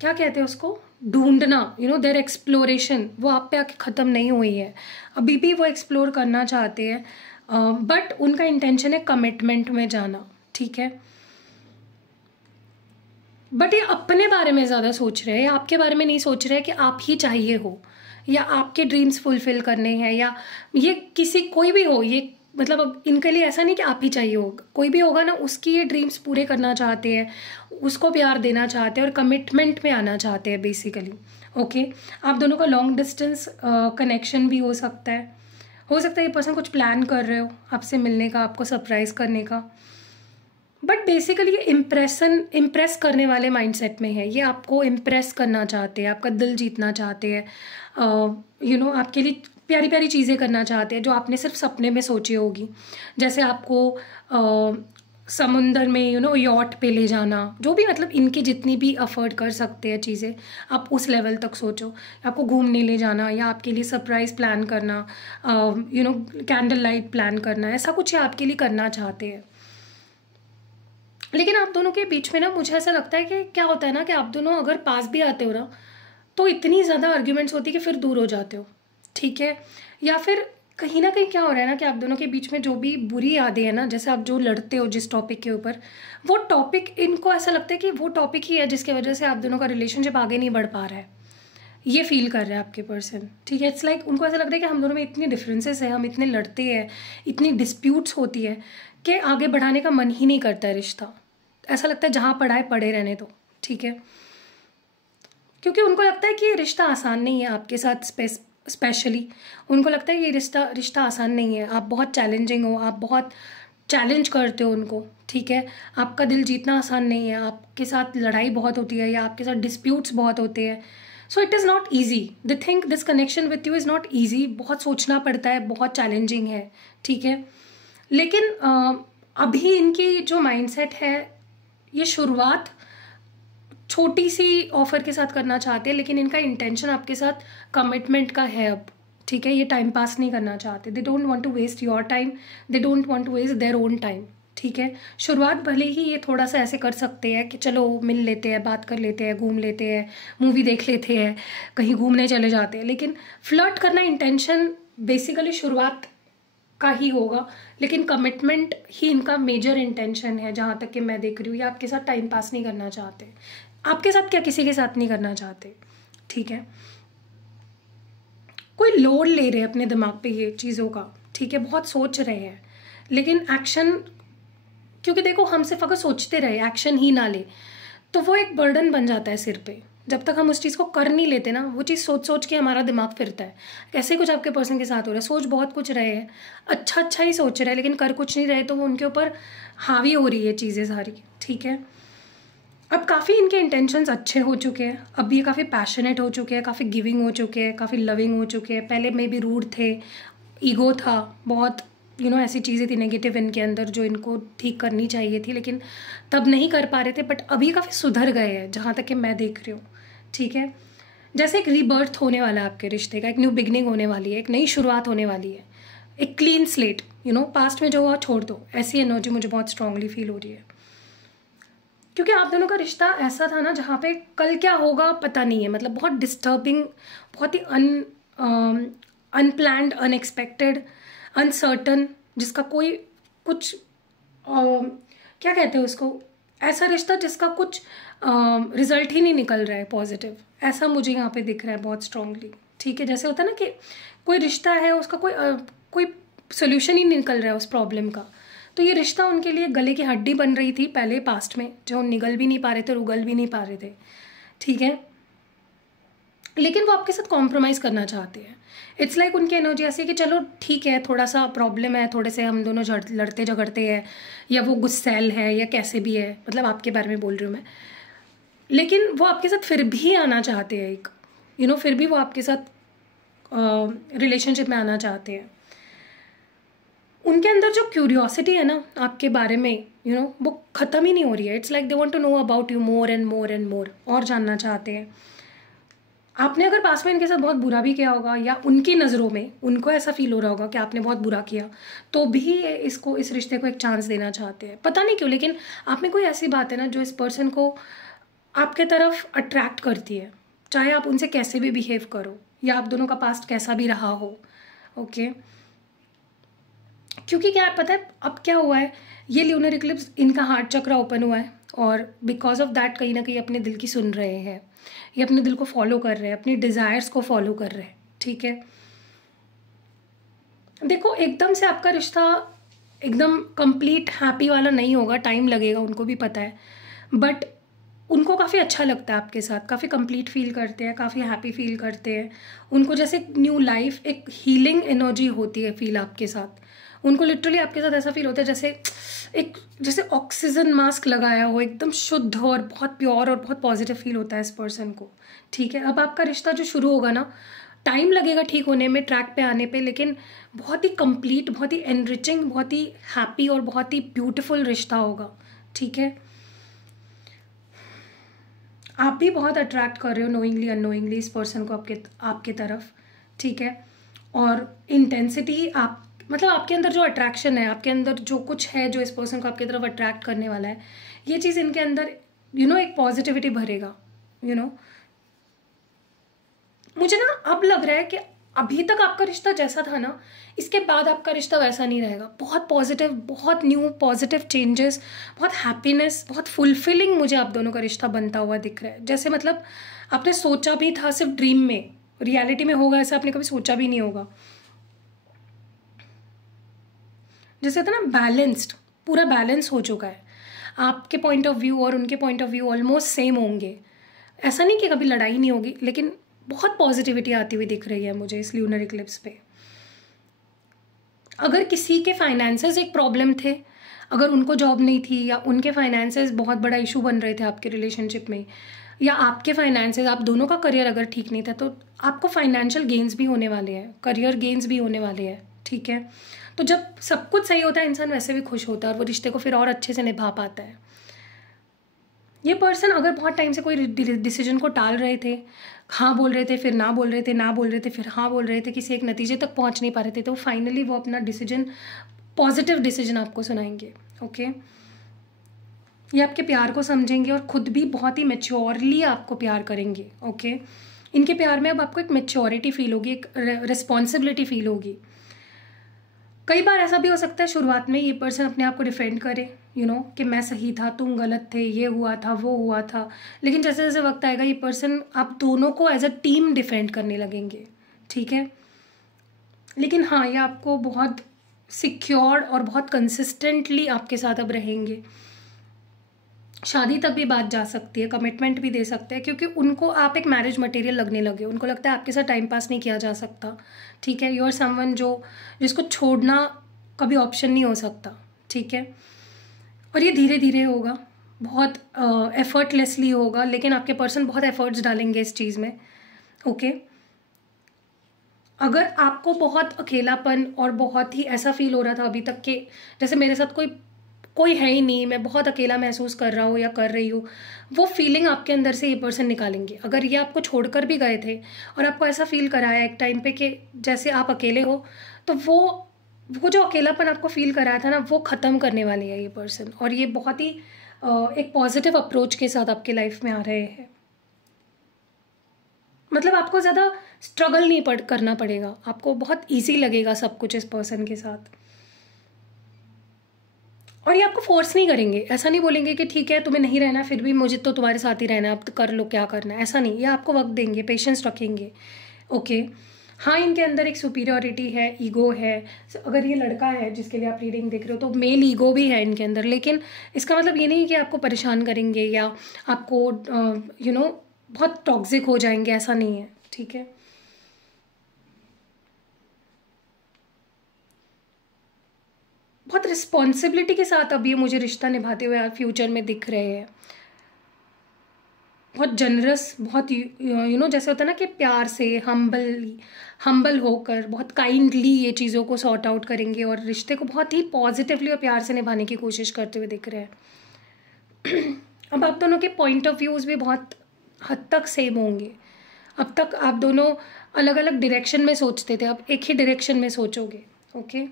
क्या कहते हैं उसको, ढूंढना, देयर एक्सप्लोरेशन, वो आप पे आके ख़त्म नहीं हुई है, अभी भी वो एक्सप्लोर करना चाहते हैं। बट उनका इंटेंशन है कमिटमेंट में जाना, ठीक है। बट ये अपने बारे में ज़्यादा सोच रहे हैं, आपके बारे में नहीं सोच रहे कि आप ही चाहिए हो या आपके ड्रीम्स फुलफिल करने हैं, या ये किसी कोई भी हो, ये मतलब अब इनके लिए ऐसा नहीं कि आप ही चाहिए हो, कोई भी होगा ना उसकी ये ड्रीम्स पूरे करना चाहते हैं, उसको प्यार देना चाहते हैं और कमिटमेंट में आना चाहते हैं बेसिकली। ओके, आप दोनों का लॉन्ग डिस्टेंस कनेक्शन भी हो सकता है। ये पर्सन कुछ प्लान कर रहे हो आपसे मिलने का, आपको सरप्राइज़ करने का, बट बेसिकली ये इम्प्रेस करने वाले माइंडसेट में है। ये आपको इम्प्रेस करना चाहते हैं, आपका दिल जीतना चाहते हैं, आपके लिए प्यारी प्यारी चीज़ें करना चाहते हैं जो आपने सिर्फ सपने में सोची होगी। जैसे आपको समुंदर में यॉट पे ले जाना, जो भी मतलब इनके जितनी भी अफोर्ड कर सकते हैं चीज़ें, आप उस लेवल तक सोचो। आपको घूमने ले जाना या आपके लिए सरप्राइज़ प्लान करना, कैंडल लाइट प्लान करना, ऐसा कुछ ये आपके लिए करना चाहते हैं। लेकिन आप दोनों के बीच में ना मुझे ऐसा लगता है कि क्या होता है ना कि आप दोनों अगर पास भी आते हो ना तो इतनी ज़्यादा आर्ग्यूमेंट्स होती है कि फिर दूर हो जाते हो, ठीक है। या फिर कहीं ना कहीं क्या हो रहा है ना कि आप दोनों के बीच में जो भी बुरी यादें हैं ना, जैसे आप जो लड़ते हो जिस टॉपिक के ऊपर, वो टॉपिक इनको ऐसा लगता है कि वो टॉपिक ही है जिसकी वजह से आप दोनों का रिलेशनशिप आगे नहीं बढ़ पा रहा है। ये फील कर रहे हैं आपके पर्सन, ठीक है। इट्स लाइक उनको ऐसा लगता है कि हम दोनों में इतनी डिफरेंसेस है, हम इतने लड़ते हैं, इतनी डिस्प्यूट्स होती है कि आगे बढ़ाने का मन ही नहीं करता है रिश्ता। ऐसा लगता है जहाँ पड़ा है पड़े रहने दो, ठीक है। क्योंकि उनको लगता है कि ये रिश्ता आसान नहीं है आपके साथ, स्पेशली उनको लगता है ये रिश्ता आसान नहीं है। आप बहुत चैलेंजिंग हो, आप बहुत चैलेंज करते हो उनको, ठीक है। आपका दिल जीतना आसान नहीं है, आपके साथ लड़ाई बहुत होती है या आपके साथ डिस्प्यूट्स बहुत होते हैं। So it is not easy, they think this connection with you is not easy, बहुत सोचना पड़ता है, बहुत चैलेंजिंग है, ठीक है। लेकिन अभी इनकी जो माइंडसेट है, ये शुरुआत छोटी सी ऑफर के साथ करना चाहते हैं, लेकिन इनका इंटेंशन आपके साथ कमिटमेंट का है अब, ठीक है। ये टाइम पास नहीं करना चाहते, they don't want to waste your time, they don't want to waste their own time, ठीक है। शुरुआत भले ही ये थोड़ा सा ऐसे कर सकते हैं कि चलो मिल लेते हैं, बात कर लेते हैं, घूम लेते हैं, मूवी देख लेते हैं, कहीं घूमने चले जाते हैं, लेकिन फ्लर्ट करना इंटेंशन बेसिकली शुरुआत का ही होगा, लेकिन कमिटमेंट ही इनका मेजर इंटेंशन है जहाँ तक कि मैं देख रही हूँ। ये आपके साथ टाइम पास नहीं करना चाहते, आपके साथ क्या किसी के साथ नहीं करना चाहते, ठीक है। कोई लोड ले रहे हैं अपने दिमाग पे ये चीज़ों का, ठीक है, बहुत सोच रहे हैं, लेकिन एक्शन, क्योंकि देखो हम सिर्फ अगर सोचते रहे एक्शन ही ना ले तो वो एक बर्डन बन जाता है सिर पे। जब तक हम उस चीज़ को कर नहीं लेते ना, वो चीज़ सोच सोच के हमारा दिमाग फिरता है। ऐसे कुछ आपके पर्सन के साथ हो रहा है, सोच बहुत कुछ रहे हैं, अच्छा ही सोच रहे हैं, लेकिन कर कुछ नहीं रहे, तो वो उनके ऊपर हावी हो रही है चीज़ें सारी, ठीक है। अब काफ़ी इनके इंटेंशंस अच्छे हो चुके हैं, अब ये काफ़ी पैशनेट हो चुके हैं, काफ़ी गिविंग हो चुके हैं, काफ़ी लविंग हो चुके हैं। पहले में भी रूड थे, ईगो था बहुत, ऐसी चीज़ें थी नेगेटिव इनके अंदर जो इनको ठीक करनी चाहिए थी, लेकिन तब नहीं कर पा रहे थे। बट अभी काफ़ी सुधर गए हैं जहाँ तक कि मैं देख रही हूँ, ठीक है। जैसे एक रीबर्थ होने वाला है आपके रिश्ते का, एक न्यू बिगनिंग होने वाली है, एक नई शुरुआत होने वाली है, एक क्लीन स्लेट, पास्ट में जो हुआ छोड़ दो, ऐसी एनर्जी मुझे बहुत स्ट्रांगली फील हो रही है। क्योंकि आप दोनों का रिश्ता ऐसा था ना जहाँ पे कल क्या होगा पता नहीं है, मतलब बहुत डिस्टर्बिंग, बहुत ही अनप्लैंड, अनएक्सपेक्टेड, अनसर्टन, जिसका कोई कुछ क्या कहते हैं उसको, ऐसा रिश्ता जिसका कुछ रिजल्ट ही नहीं निकल रहा है पॉजिटिव, ऐसा मुझे यहाँ पे दिख रहा है बहुत स्ट्रांगली, ठीक है। जैसे होता है ना कि कोई रिश्ता है उसका कोई सोल्यूशन ही नहीं निकल रहा है उस प्रॉब्लम का, तो ये रिश्ता उनके लिए गले की हड्डी बन रही थी पहले पास्ट में, जो निगल भी नहीं पा रहे थे, उगल भी नहीं पा रहे थे, ठीक है। लेकिन वो आपके साथ कॉम्प्रोमाइज़ करना चाहते हैं। इट्स लाइक उनकी एनर्जी ऐसी है कि चलो ठीक है, थोड़ा सा प्रॉब्लम है, थोड़े से हम दोनों लड़ते झगड़ते हैं, या वो गुस्सैल है या कैसे भी है, मतलब आपके बारे में बोल रही हूँ मैं, लेकिन वो आपके साथ फिर भी आना चाहते हैं, एक फिर भी वो आपके साथ रिलेशनशिप में आना चाहते हैं। उनके अंदर जो क्यूरियोसिटी है ना आपके बारे में, वो ख़त्म ही नहीं हो रही है। It's like they want to know about you more and more and more, और जानना चाहते हैं। आपने अगर पास में इनके साथ बहुत बुरा भी किया होगा, या उनकी नज़रों में उनको ऐसा फील हो रहा होगा कि आपने बहुत बुरा किया, तो भी इस रिश्ते को एक चांस देना चाहते हैं, पता नहीं क्यों। लेकिन आप में कोई ऐसी बात है ना जो इस पर्सन को आपके तरफ अट्रैक्ट करती है, चाहे आप उनसे कैसे भी बिहेव करो, या आप दोनों का पास्ट कैसा भी रहा हो, ओके। क्योंकि क्या पता है अब क्या हुआ है, ये ल्यूनर इक्लिप्स इनका हार्ट चक्र ओपन हुआ है, और बिकॉज ऑफ दैट कहीं ना कहीं अपने दिल की सुन रहे हैं, ये अपने दिल को फॉलो कर रहे हैं, अपनी डिज़ायर्स को फॉलो कर रहे हैं, ठीक है। देखो एकदम से आपका रिश्ता एकदम कंप्लीट हैप्पी वाला नहीं होगा, टाइम लगेगा, उनको भी पता है, बट उनको काफ़ी अच्छा लगता है आपके साथ, काफ़ी कंप्लीट फील करते हैं, काफ़ी हैप्पी फील करते हैं। उनको जैसे न्यू लाइफ, एक हीलिंग एनर्जी होती है फील आपके साथ। उनको लिटरली आपके साथ ऐसा फील होता है जैसे ऑक्सीजन मास्क लगाया हो, एकदम शुद्ध और बहुत प्योर और बहुत पॉजिटिव फील होता है इस पर्सन को, ठीक है। अब आपका रिश्ता जो शुरू होगा ना, टाइम लगेगा ठीक होने में, ट्रैक पे आने पे, लेकिन बहुत ही कंप्लीट, बहुत ही एनरिचिंग, बहुत ही हैप्पी और बहुत ही ब्यूटीफुल रिश्ता होगा, ठीक है। आप भी बहुत अट्रैक्ट कर रहे हो नोइंगली अननोइंगली इस पर्सन को आपके तरफ, ठीक है। और इंटेंसिटी आप मतलब आपके अंदर जो अट्रैक्शन है, आपके अंदर जो कुछ है जो इस पर्सन को आपकी तरफ अट्रैक्ट करने वाला है, ये चीज़ इनके अंदर एक पॉजिटिविटी भरेगा। मुझे ना अब लग रहा है कि अभी तक आपका रिश्ता जैसा था ना, इसके बाद आपका रिश्ता वैसा नहीं रहेगा। बहुत पॉजिटिव, बहुत न्यू पॉजिटिव चेंजेस, बहुत हैप्पीनेस, बहुत फुलफिलिंग मुझे आप दोनों का रिश्ता बनता हुआ दिख रहा है। जैसे मतलब आपने सोचा भी था सिर्फ ड्रीम में, रियलिटी में होगा ऐसा आपने कभी सोचा भी नहीं होगा। जैसे था ना बैलेंस्ड, पूरा बैलेंस हो चुका है। आपके पॉइंट ऑफ व्यू और उनके point of view almost same होंगे। ऐसा नहीं कि कभी लड़ाई नहीं होगी, लेकिन बहुत पॉजिटिविटी आती हुई दिख रही है मुझे इस ल्यूनर इक्लिप्स पे। अगर किसी के फाइनेंसेस एक प्रॉब्लम थे, अगर उनको जॉब नहीं थी या उनके फाइनेंसेस बहुत बड़ा इशू बन रहे थे आपके रिलेशनशिप में, या आपके फाइनेंसेस, आप दोनों का करियर अगर ठीक नहीं था, तो आपको फाइनेंशियल गेन्स भी होने वाले हैं, करियर गेन्स भी होने वाले हैं, ठीक है। तो जब सब कुछ सही होता है, इंसान वैसे भी खुश होता है और वो रिश्ते को फिर और अच्छे से निभा पाता है। ये पर्सन अगर बहुत टाइम से कोई डिसीजन को टाल रहे थे, हाँ बोल रहे थे फिर ना बोल रहे थे, ना बोल रहे थे फिर हाँ बोल रहे थे, किसी एक नतीजे तक पहुंच नहीं पा रहे थे, तो फाइनली वो अपना डिसीजन, पॉजिटिव डिसीजन आपको सुनाएंगे, ओके। ये आपके प्यार को समझेंगे और खुद भी बहुत ही मैच्योरली आपको प्यार करेंगे, ओके। इनके प्यार में अब आपको एक मैच्योरिटी फील होगी, एक रिस्पॉन्सिबिलिटी फील होगी। कई बार ऐसा भी हो सकता है शुरुआत में ये पर्सन अपने आप को डिफेंड करे, कि मैं सही था, तुम गलत थे, ये हुआ था, वो हुआ था, लेकिन जैसे जैसे वक्त आएगा ये पर्सन आप दोनों को एज अ टीम डिफेंड करने लगेंगे, ठीक है। लेकिन हाँ, ये आपको बहुत सिक्योर और बहुत कंसिस्टेंटली आपके साथ अब रहेंगे। शादी तक भी बात जा सकती है, कमिटमेंट भी दे सकते हैं, क्योंकि उनको आप एक मैरिज मटेरियल लगने लगे। उनको लगता है आपके साथ टाइम पास नहीं किया जा सकता, ठीक है। यू आर समवन जिसको छोड़ना कभी ऑप्शन नहीं हो सकता, ठीक है। और ये धीरे धीरे होगा, बहुत एफर्टलेसली होगा, लेकिन आपके पर्सन बहुत एफर्ट्स डालेंगे इस चीज़ में, ओके। अगर आपको बहुत अकेलापन और बहुत ही ऐसा फील हो रहा था अभी तक कि जैसे मेरे साथ कोई है ही नहीं, मैं बहुत अकेला महसूस कर रहा हूँ या कर रही हूँ, वो फीलिंग आपके अंदर से ये पर्सन निकालेंगे। अगर ये आपको छोड़कर भी गए थे और आपको ऐसा फील कराया एक टाइम पे कि जैसे आप अकेले हो, तो वो जो अकेलापन आपको फील कराया था ना, वो ख़त्म करने वाली है ये पर्सन। और ये बहुत ही एक पॉजिटिव अप्रोच के साथ आपके लाइफ में आ रहे हैं। मतलब आपको ज़्यादा स्ट्रगल नहीं करना पड़ेगा, आपको बहुत ईजी लगेगा सब कुछ इस पर्सन के साथ। और ये आपको फोर्स नहीं करेंगे, ऐसा नहीं बोलेंगे कि ठीक है तुम्हें नहीं रहना, फिर भी मुझे तो तुम्हारे साथ ही रहना है, अब तो कर लो क्या करना है, ऐसा नहीं। ये आपको वक्त देंगे, पेशेंस रखेंगे, ओके। हाँ, इनके अंदर एक सुपीरियरिटी है, ईगो है। अगर ये लड़का है जिसके लिए आप रीडिंग देख रहे हो, तो मेल ईगो भी है इनके अंदर, लेकिन इसका मतलब ये नहीं कि आपको परेशान करेंगे या आपको बहुत टॉक्सिक हो जाएंगे, ऐसा नहीं है, ठीक है। बहुत रिस्पॉन्सिबिलिटी के साथ अब ये मुझे रिश्ता निभाते हुए फ्यूचर में दिख रहे हैं। बहुत जनरस, बहुत जैसे होता है ना कि प्यार से हम्बल होकर बहुत काइंडली ये चीज़ों को सॉर्ट आउट करेंगे और रिश्ते को बहुत ही पॉजिटिवली और प्यार से निभाने की कोशिश करते हुए दिख रहे हैं। अब आप दोनों के पॉइंट ऑफ व्यूज़ भी बहुत हद तक सेम होंगे। अब तक आप दोनों अलग अलग डायरेक्शन में सोचते थे, अब एक ही डायरेक्शन में सोचोगे, ओके।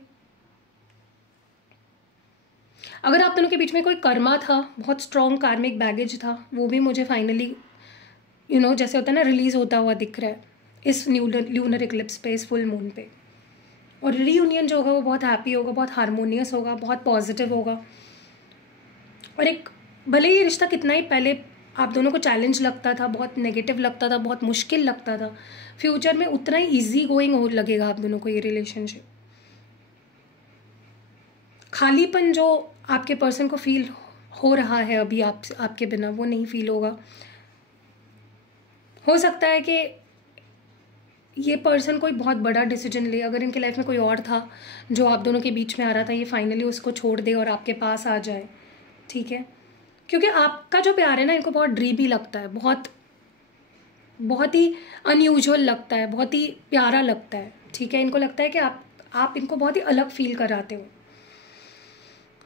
अगर आप दोनों के बीच में कोई कर्मा था, बहुत स्ट्रॉन्ग कार्मिक बैगेज था, वो भी मुझे फाइनली जैसे होता है ना, रिलीज होता हुआ दिख रहा है इस ल्यूनर इक्लिप्स पे, इस फुल मून पे। और रीयूनियन जो होगा वो बहुत हैप्पी होगा, बहुत हारमोनियस होगा, बहुत पॉजिटिव होगा। और एक भले ये रिश्ता कितना ही पहले आप दोनों को चैलेंज लगता था, बहुत नेगेटिव लगता था, बहुत मुश्किल लगता था, फ्यूचर में उतना ही ईजी गोइंग हो लगेगा आप दोनों को ये रिलेशनशिप। खालीपन जो आपके पर्सन को फील हो रहा है अभी आपके बिना, वो नहीं फील होगा। हो सकता है कि ये पर्सन कोई बहुत बड़ा डिसीजन ले, अगर इनके लाइफ में कोई और था जो आप दोनों के बीच में आ रहा था, ये फाइनली उसको छोड़ दे और आपके पास आ जाए, ठीक है। क्योंकि आपका जो प्यार है ना, इनको बहुत ड्रीमी लगता है, बहुत ही अनयूजुअल लगता है, बहुत ही प्यारा लगता है, ठीक है। इनको लगता है कि आप इनको बहुत ही अलग फील कराते हो।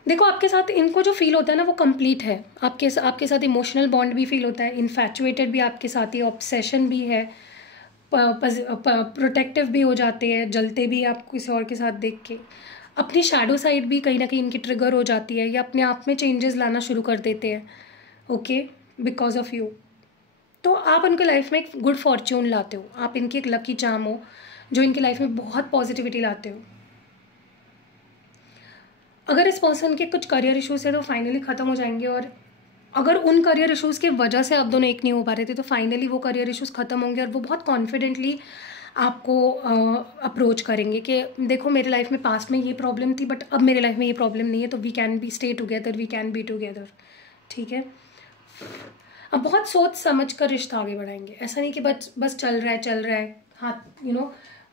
देखो, आपके साथ इनको जो फील होता है ना, वो कंप्लीट है। आपके साथ इमोशनल बॉन्ड भी फील होता है, इन्फैचुएटेड भी आपके साथ ही, ऑब्सेशन भी है, प्रोटेक्टिव भी हो जाते हैं, जलते भी आप किसी और के साथ देख के। अपनी शैडो साइड भी कहीं ना कहीं इनकी ट्रिगर हो जाती है, या अपने आप में चेंजेस लाना शुरू कर देते हैं, ओके, बिकॉज ऑफ यू। तो आप उनके लाइफ में एक गुड फॉर्च्यून लाते हो, आप इनकी एक लकी चार्म हो जो इनकी लाइफ में बहुत पॉजिटिविटी लाते हो। अगर इस पर्सन के कुछ करियर इश्यूज है तो फाइनली ख़त्म हो जाएंगे, और अगर उन करियर इश्यूज़ की वजह से आप दोनों एक नहीं हो पा रहे थे तो फाइनली वो करियर इश्यूज़ ख़त्म होंगे, और वो बहुत कॉन्फिडेंटली आपको अप्रोच करेंगे कि देखो, मेरे लाइफ में पास्ट में ये प्रॉब्लम थी, बट अब मेरे लाइफ में ये प्रॉब्लम नहीं है, तो we can be stay together, we can be together, ठीक है। अब बहुत सोच समझ कर रिश्ता आगे बढ़ाएंगे, ऐसा नहीं कि बस चल रहा है हाथ,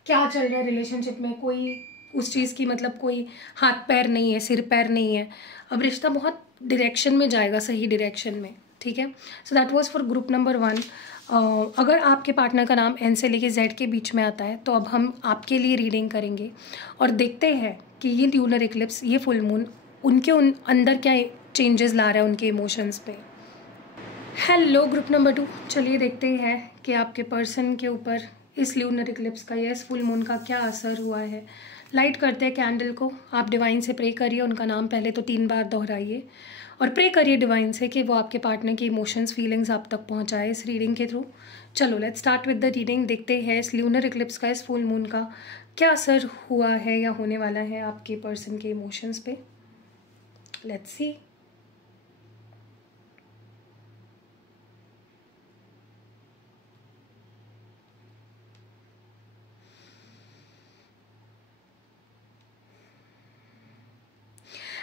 क्या चल रहा है रिलेशनशिप में, कोई उस चीज़ की मतलब कोई हाथ पैर नहीं है, सिर पैर नहीं है। अब रिश्ता बहुत डायरेक्शन में जाएगा, सही डायरेक्शन में, ठीक है। So that was for group number 1। अगर आपके पार्टनर का नाम एन से लेके जेड के बीच में आता है तो अब हम आपके लिए रीडिंग करेंगे और देखते हैं कि ये ल्यूनर इक्लिप्स, ये फुल मून उनके अंदर क्या चेंजेस ला रहा है उनके इमोशंस पे। हेलो ग्रुप नंबर 2, चलिए देखते हैं कि आपके पर्सन के ऊपर इस ल्यूनर इक्लिप्स का या इस फुल मून का क्या असर हुआ है। लाइट करते हैं कैंडल को, आप डिवाइन से प्रे करिए, उनका नाम पहले तो 3 बार दोहराइए और प्रे करिए डिवाइन से कि वो आपके पार्टनर की इमोशंस फीलिंग्स आप तक पहुंचाए इस रीडिंग के थ्रू। चलो let's start with the reading, देखते हैं इस ल्यूनर इक्लिप्स का, इस फुल मून का क्या असर हुआ है या होने वाला है आपके पर्सन के इमोशंस पे। Let's see.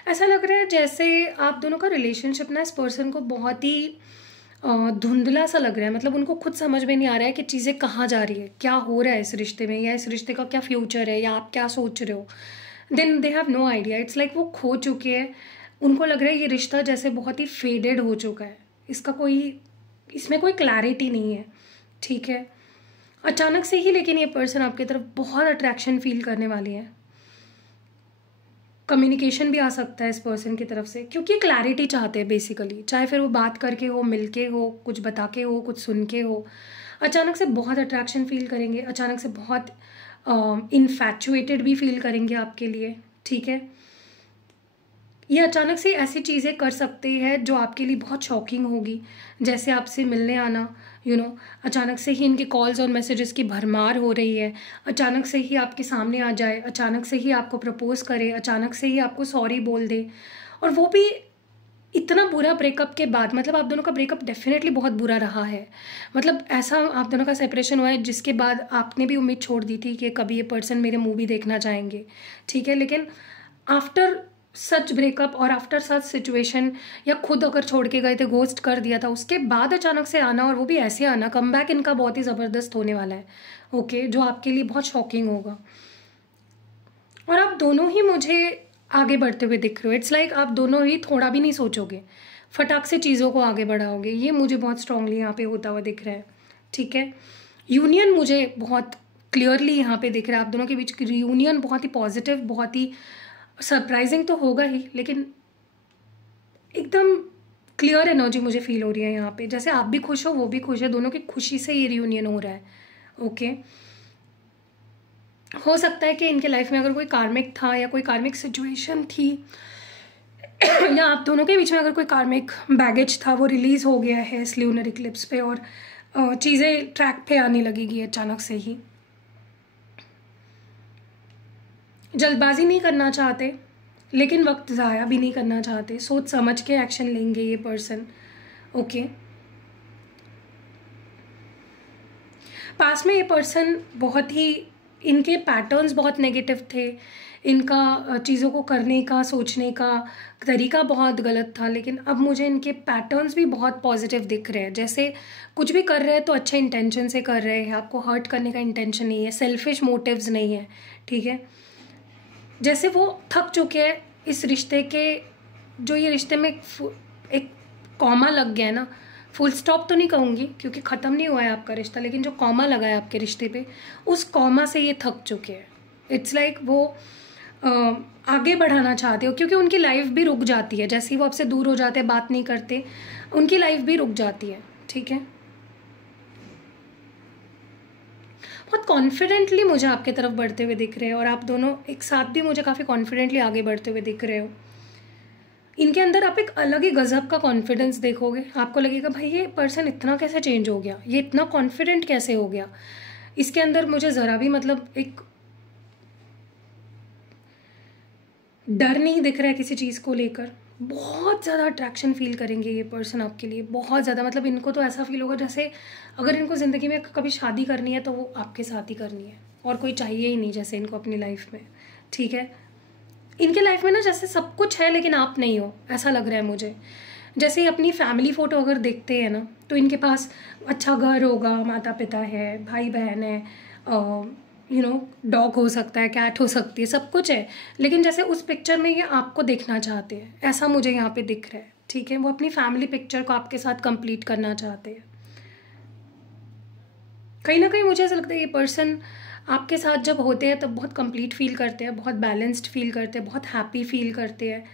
ऐसा लग रहा है जैसे आप दोनों का रिलेशनशिप ना, इस पर्सन को बहुत ही धुंधला सा लग रहा है, मतलब उनको खुद समझ में नहीं आ रहा है कि चीज़ें कहाँ जा रही है, क्या हो रहा है इस रिश्ते में, या इस रिश्ते का क्या फ्यूचर है, या आप क्या सोच रहे हो। Then they have no idea, it's like वो खो चुके हैं। उनको लग रहा है ये रिश्ता जैसे बहुत ही फेडेड हो चुका है, इसमें कोई क्लैरिटी नहीं है, ठीक है। अचानक से ही लेकिन ये पर्सन आपकी तरफ बहुत अट्रैक्शन फील करने वाली है। कम्युनिकेशन भी आ सकता है इस पर्सन की तरफ से, क्योंकि क्लैरिटी चाहते हैं बेसिकली, चाहे फिर वो बात करके हो, मिल के हो, कुछ बता के हो, कुछ सुन के हो। अचानक से बहुत अट्रैक्शन फील करेंगे, अचानक से बहुत इन्फैचुएटेड भी फील करेंगे आपके लिए, ठीक है। ये अचानक से ऐसी चीज़ें कर सकते हैं जो आपके लिए बहुत शॉकिंग होगी, जैसे आपसे मिलने आना, अचानक से ही इनके कॉल्स और मैसेजेस की भरमार हो रही है, अचानक से ही आपके सामने आ जाए, अचानक से ही आपको प्रपोज करे, अचानक से ही आपको सॉरी बोल दे, और वो भी इतना बुरा ब्रेकअप के बाद। मतलब आप दोनों का ब्रेकअप डेफिनेटली बहुत बुरा रहा है, मतलब ऐसा आप दोनों का सेपरेशन हुआ है जिसके बाद आपने भी उम्मीद छोड़ दी थी कि कभी ये पर्सन मेरे मूवी देखना चाहेंगे, ठीक है। लेकिन आफ्टर सच ब्रेकअप और आफ्टर सच सिचुएशन, या खुद अगर छोड़ के गए थे, घोस्ट कर दिया था, उसके बाद अचानक से आना, और वो भी ऐसे आना, कमबैक इनका बहुत ही ज़बरदस्त होने वाला है, ओके, जो आपके लिए बहुत शॉकिंग होगा। और आप दोनों ही मुझे आगे बढ़ते हुए दिख रहे हो, इट्स लाइक आप दोनों ही थोड़ा भी नहीं सोचोगे, फटाक से चीज़ों को आगे बढ़ाओगे, ये मुझे बहुत स्ट्रांगली यहाँ पे होता हुआ दिख रहा है, ठीक है। यूनियन मुझे बहुत क्लियरली यहाँ पे दिख रहा है, आप दोनों के बीच की यूनियन बहुत ही पॉजिटिव, बहुत ही सरप्राइजिंग तो होगा ही, लेकिन एकदम क्लियर एनर्जी मुझे फील हो रही है यहाँ पे, जैसे आप भी खुश हो, वो भी खुश है, दोनों की खुशी से ये रियूनियन हो रहा है, ओके। हो सकता है कि इनके लाइफ में अगर कोई कार्मिक था या कोई कार्मिक सिचुएशन थी या आप दोनों के बीच में अगर कोई कार्मिक बैगेज था, वो रिलीज हो गया है इस ल्यूनर इक्लिप्स पे, और चीज़ें ट्रैक पे आने लगेगी अचानक से ही। जल्दबाजी नहीं करना चाहते, लेकिन वक्त ज़ाया भी नहीं करना चाहते, सोच समझ के एक्शन लेंगे ये पर्सन। ओके, पास में ये पर्सन बहुत ही, इनके पैटर्न्स बहुत नेगेटिव थे, इनका चीज़ों को करने का सोचने का तरीका बहुत गलत था, लेकिन अब मुझे इनके पैटर्न्स भी बहुत पॉजिटिव दिख रहे हैं। जैसे कुछ भी कर रहे हैं तो अच्छे इंटेंशन से कर रहे हैं, आपको हर्ट करने का इंटेंशन नहीं है, सेल्फिश मोटिव्स नहीं है, ठीक है। जैसे वो थक चुके हैं इस रिश्ते के, जो ये रिश्ते में एक कॉमा लग गया है ना, फुल स्टॉप तो नहीं कहूँगी क्योंकि ख़त्म नहीं हुआ है आपका रिश्ता, लेकिन जो कॉमा लगा है आपके रिश्ते पे, उस कॉमा से ये थक चुके हैं। इट्स लाइक वो आगे बढ़ाना चाहते हो, क्योंकि उनकी लाइफ भी रुक जाती है जैसे ही वो आपसे दूर हो जाते हैं, बात नहीं करते, उनकी लाइफ भी रुक जाती है, ठीक है। बहुत कॉन्फिडेंटली मुझे आपके तरफ बढ़ते हुए दिख रहे हैं, और आप दोनों एक साथ भी मुझे काफ़ी कॉन्फिडेंटली आगे बढ़ते हुए दिख रहे हो। इनके अंदर आप एक अलग ही गजब का कॉन्फिडेंस देखोगे, आपको लगेगा भाई ये पर्सन इतना कैसे चेंज हो गया, ये इतना कॉन्फिडेंट कैसे हो गया। इसके अंदर मुझे ज़रा भी मतलब एक डर नहीं दिख रहा है किसी चीज़ को लेकर। बहुत ज़्यादा अट्रैक्शन फील करेंगे ये पर्सन आपके लिए, बहुत ज़्यादा। मतलब इनको तो ऐसा फील होगा जैसे अगर इनको ज़िंदगी में कभी शादी करनी है तो वो आपके साथ ही करनी है, और कोई चाहिए ही नहीं जैसे इनको अपनी लाइफ में, ठीक है। इनके लाइफ में ना जैसे सब कुछ है लेकिन आप नहीं हो, ऐसा लग रहा है मुझे। जैसे अपनी फैमिली फ़ोटो अगर देखते हैं ना, तो इनके पास अच्छा घर होगा, माता पिता है, भाई बहन है, डॉग हो सकता है, कैट हो सकती है, सब कुछ है, लेकिन जैसे उस पिक्चर में ये आपको देखना चाहते हैं, ऐसा मुझे यहाँ पे दिख रहा है, ठीक है। वो अपनी फैमिली पिक्चर को आपके साथ कंप्लीट करना चाहते हैं। कहीं ना कहीं मुझे ऐसा लगता है ये पर्सन आपके साथ जब होते हैं तब बहुत कंप्लीट फील करते हैं, बहुत बैलेंस्ड फील करते हैं, बहुत हैप्पी फील करते हैं,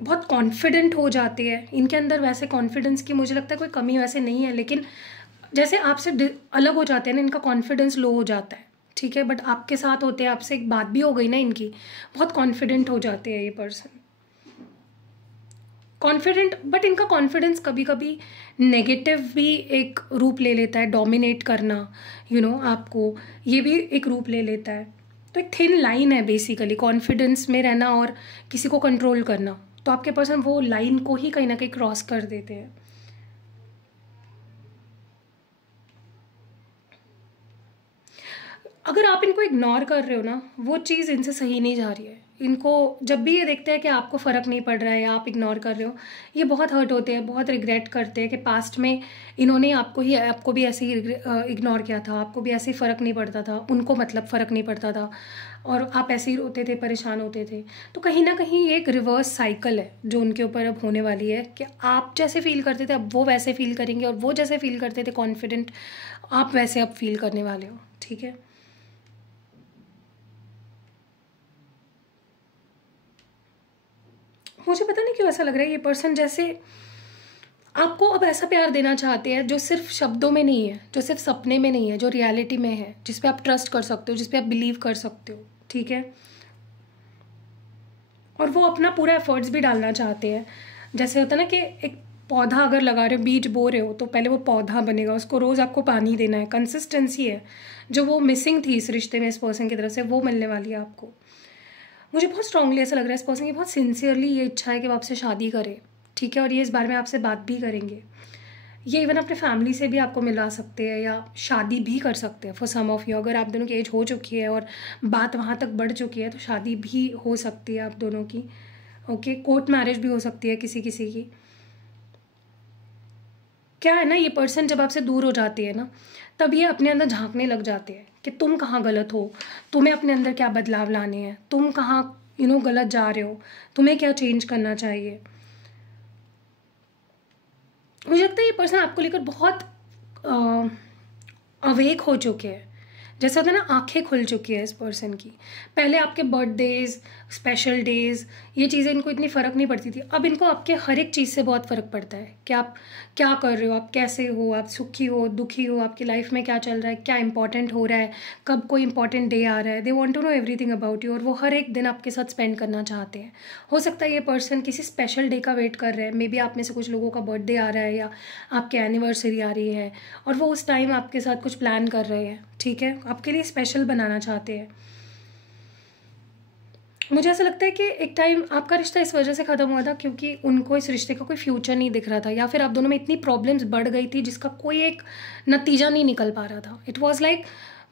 बहुत कॉन्फिडेंट हो जाते हैं। इनके अंदर वैसे कॉन्फिडेंस की मुझे लगता है कोई कमी वैसे नहीं है, लेकिन जैसे आपसे अलग हो जाते हैं ना, इनका कॉन्फिडेंस लो हो जाता है, ठीक है। बट आपके साथ होते हैं, आपसे एक बात भी हो गई ना इनकी, बहुत कॉन्फिडेंट हो जाते हैं ये पर्सन, कॉन्फिडेंट। बट इनका कॉन्फिडेंस कभी कभी नेगेटिव भी एक रूप ले लेता है, डोमिनेट करना, आपको, ये भी एक रूप ले लेता है। तो एक थिन लाइन है बेसिकली कॉन्फिडेंस में रहना और किसी को कंट्रोल करना, तो आपके पर्सन वो लाइन को ही कहीं ना कहीं क्रॉस कर देते हैं। अगर आप इनको इग्नोर कर रहे हो ना, वो चीज़ इनसे सही नहीं जा रही है। इनको जब भी ये देखते हैं कि आपको फ़र्क नहीं पड़ रहा है या आप इग्नोर कर रहे हो, ये बहुत हर्ट होते हैं, बहुत रिग्रेट करते हैं कि पास्ट में इन्होंने आपको भी ऐसे ही इग्नोर किया था, आपको भी ऐसे ही फ़र्क नहीं पड़ता था, उनको मतलब फ़र्क नहीं पड़ता था, और आप ऐसे ही रोते थे, परेशान होते थे। तो कहीं ना कहीं ये एक रिवर्स साइकिल है जो उनके ऊपर अब होने वाली है, कि आप जैसे फील करते थे अब वो वैसे फील करेंगे, और वो जैसे फील करते थे कॉन्फिडेंट, आप वैसे अब फील करने वाले हो, ठीक है। मुझे पता नहीं क्यों ऐसा लग रहा है ये पर्सन जैसे आपको अब ऐसा प्यार देना चाहते हैं जो सिर्फ शब्दों में नहीं है, जो सिर्फ सपने में नहीं है, जो रियलिटी में है, जिस पे आप ट्रस्ट कर सकते हो, जिस पे आप बिलीव कर सकते हो, ठीक है। और वो अपना पूरा एफर्ट्स भी डालना चाहते हैं। जैसे होता है ना कि एक पौधा अगर लगा रहे हो, बीज बो रहे हो, तो पहले वो पौधा बनेगा, उसको रोज़ आपको पानी देना है, कंसिस्टेंसी है जो वो मिसिंग थी इस रिश्ते में, इस पर्सन की तरफ से, वो मिलने वाली है आपको। मुझे बहुत स्ट्रांगली ऐसा लग रहा है इस पर्सन की बहुत सिंसियरली ये इच्छा है कि वो आपसे शादी करे, ठीक है। और ये इस बारे में आपसे बात भी करेंगे, ये इवन अपने फैमिली से भी आपको मिला सकते हैं या शादी भी कर सकते हैं फॉर सम ऑफ यू। अगर आप दोनों की एज हो चुकी है और बात वहाँ तक बढ़ चुकी है तो शादी भी हो सकती है आप दोनों की, ओके। कोर्ट मैरिज भी हो सकती है किसी किसी की। क्या है ना, ये पर्सन जब आपसे दूर हो जाती है ना, तब ये अपने अंदर झांकने लग जाते हैं कि तुम कहाँ गलत हो, तुम्हें अपने अंदर क्या बदलाव लाने हैं, तुम कहाँ गलत जा रहे हो, तुम्हें क्या चेंज करना चाहिए। मुझे लगता है ये पर्सन आपको लेकर बहुत अवेक हो चुके हैं, जैसे होता है ना आंखें खुल चुकी है इस पर्सन की। पहले आपके बर्थडेज, स्पेशल डेज, ये चीज़ें इनको इतनी फ़र्क नहीं पड़ती थी, अब इनको आपके हर एक चीज़ से बहुत फ़र्क पड़ता है कि आप क्या कर रहे हो, आप कैसे हो, आप सुखी हो, दुखी हो, आपकी लाइफ में क्या चल रहा है, क्या इंपॉर्टेंट हो रहा है, कब कोई इंपॉर्टेंट डे आ रहा है। They want to know everything about you, और वो हर एक दिन आपके साथ स्पेंड करना चाहते हैं। हो सकता है ये पर्सन किसी स्पेशल डे का वेट कर रहे हैं, मे बी आप में से कुछ लोगों का बर्थडे आ रहा है या आपकी एनिवर्सरी आ रही है, और वो उस टाइम आपके साथ कुछ प्लान कर रहे हैं, ठीक है, आपके लिए स्पेशल बनाना चाहते हैं। मुझे ऐसा लगता है कि एक टाइम आपका रिश्ता इस वजह से ख़त्म हुआ था क्योंकि उनको इस रिश्ते का कोई फ्यूचर नहीं दिख रहा था, या फिर आप दोनों में इतनी प्रॉब्लम्स बढ़ गई थी जिसका कोई एक नतीजा नहीं निकल पा रहा था। इट वाज लाइक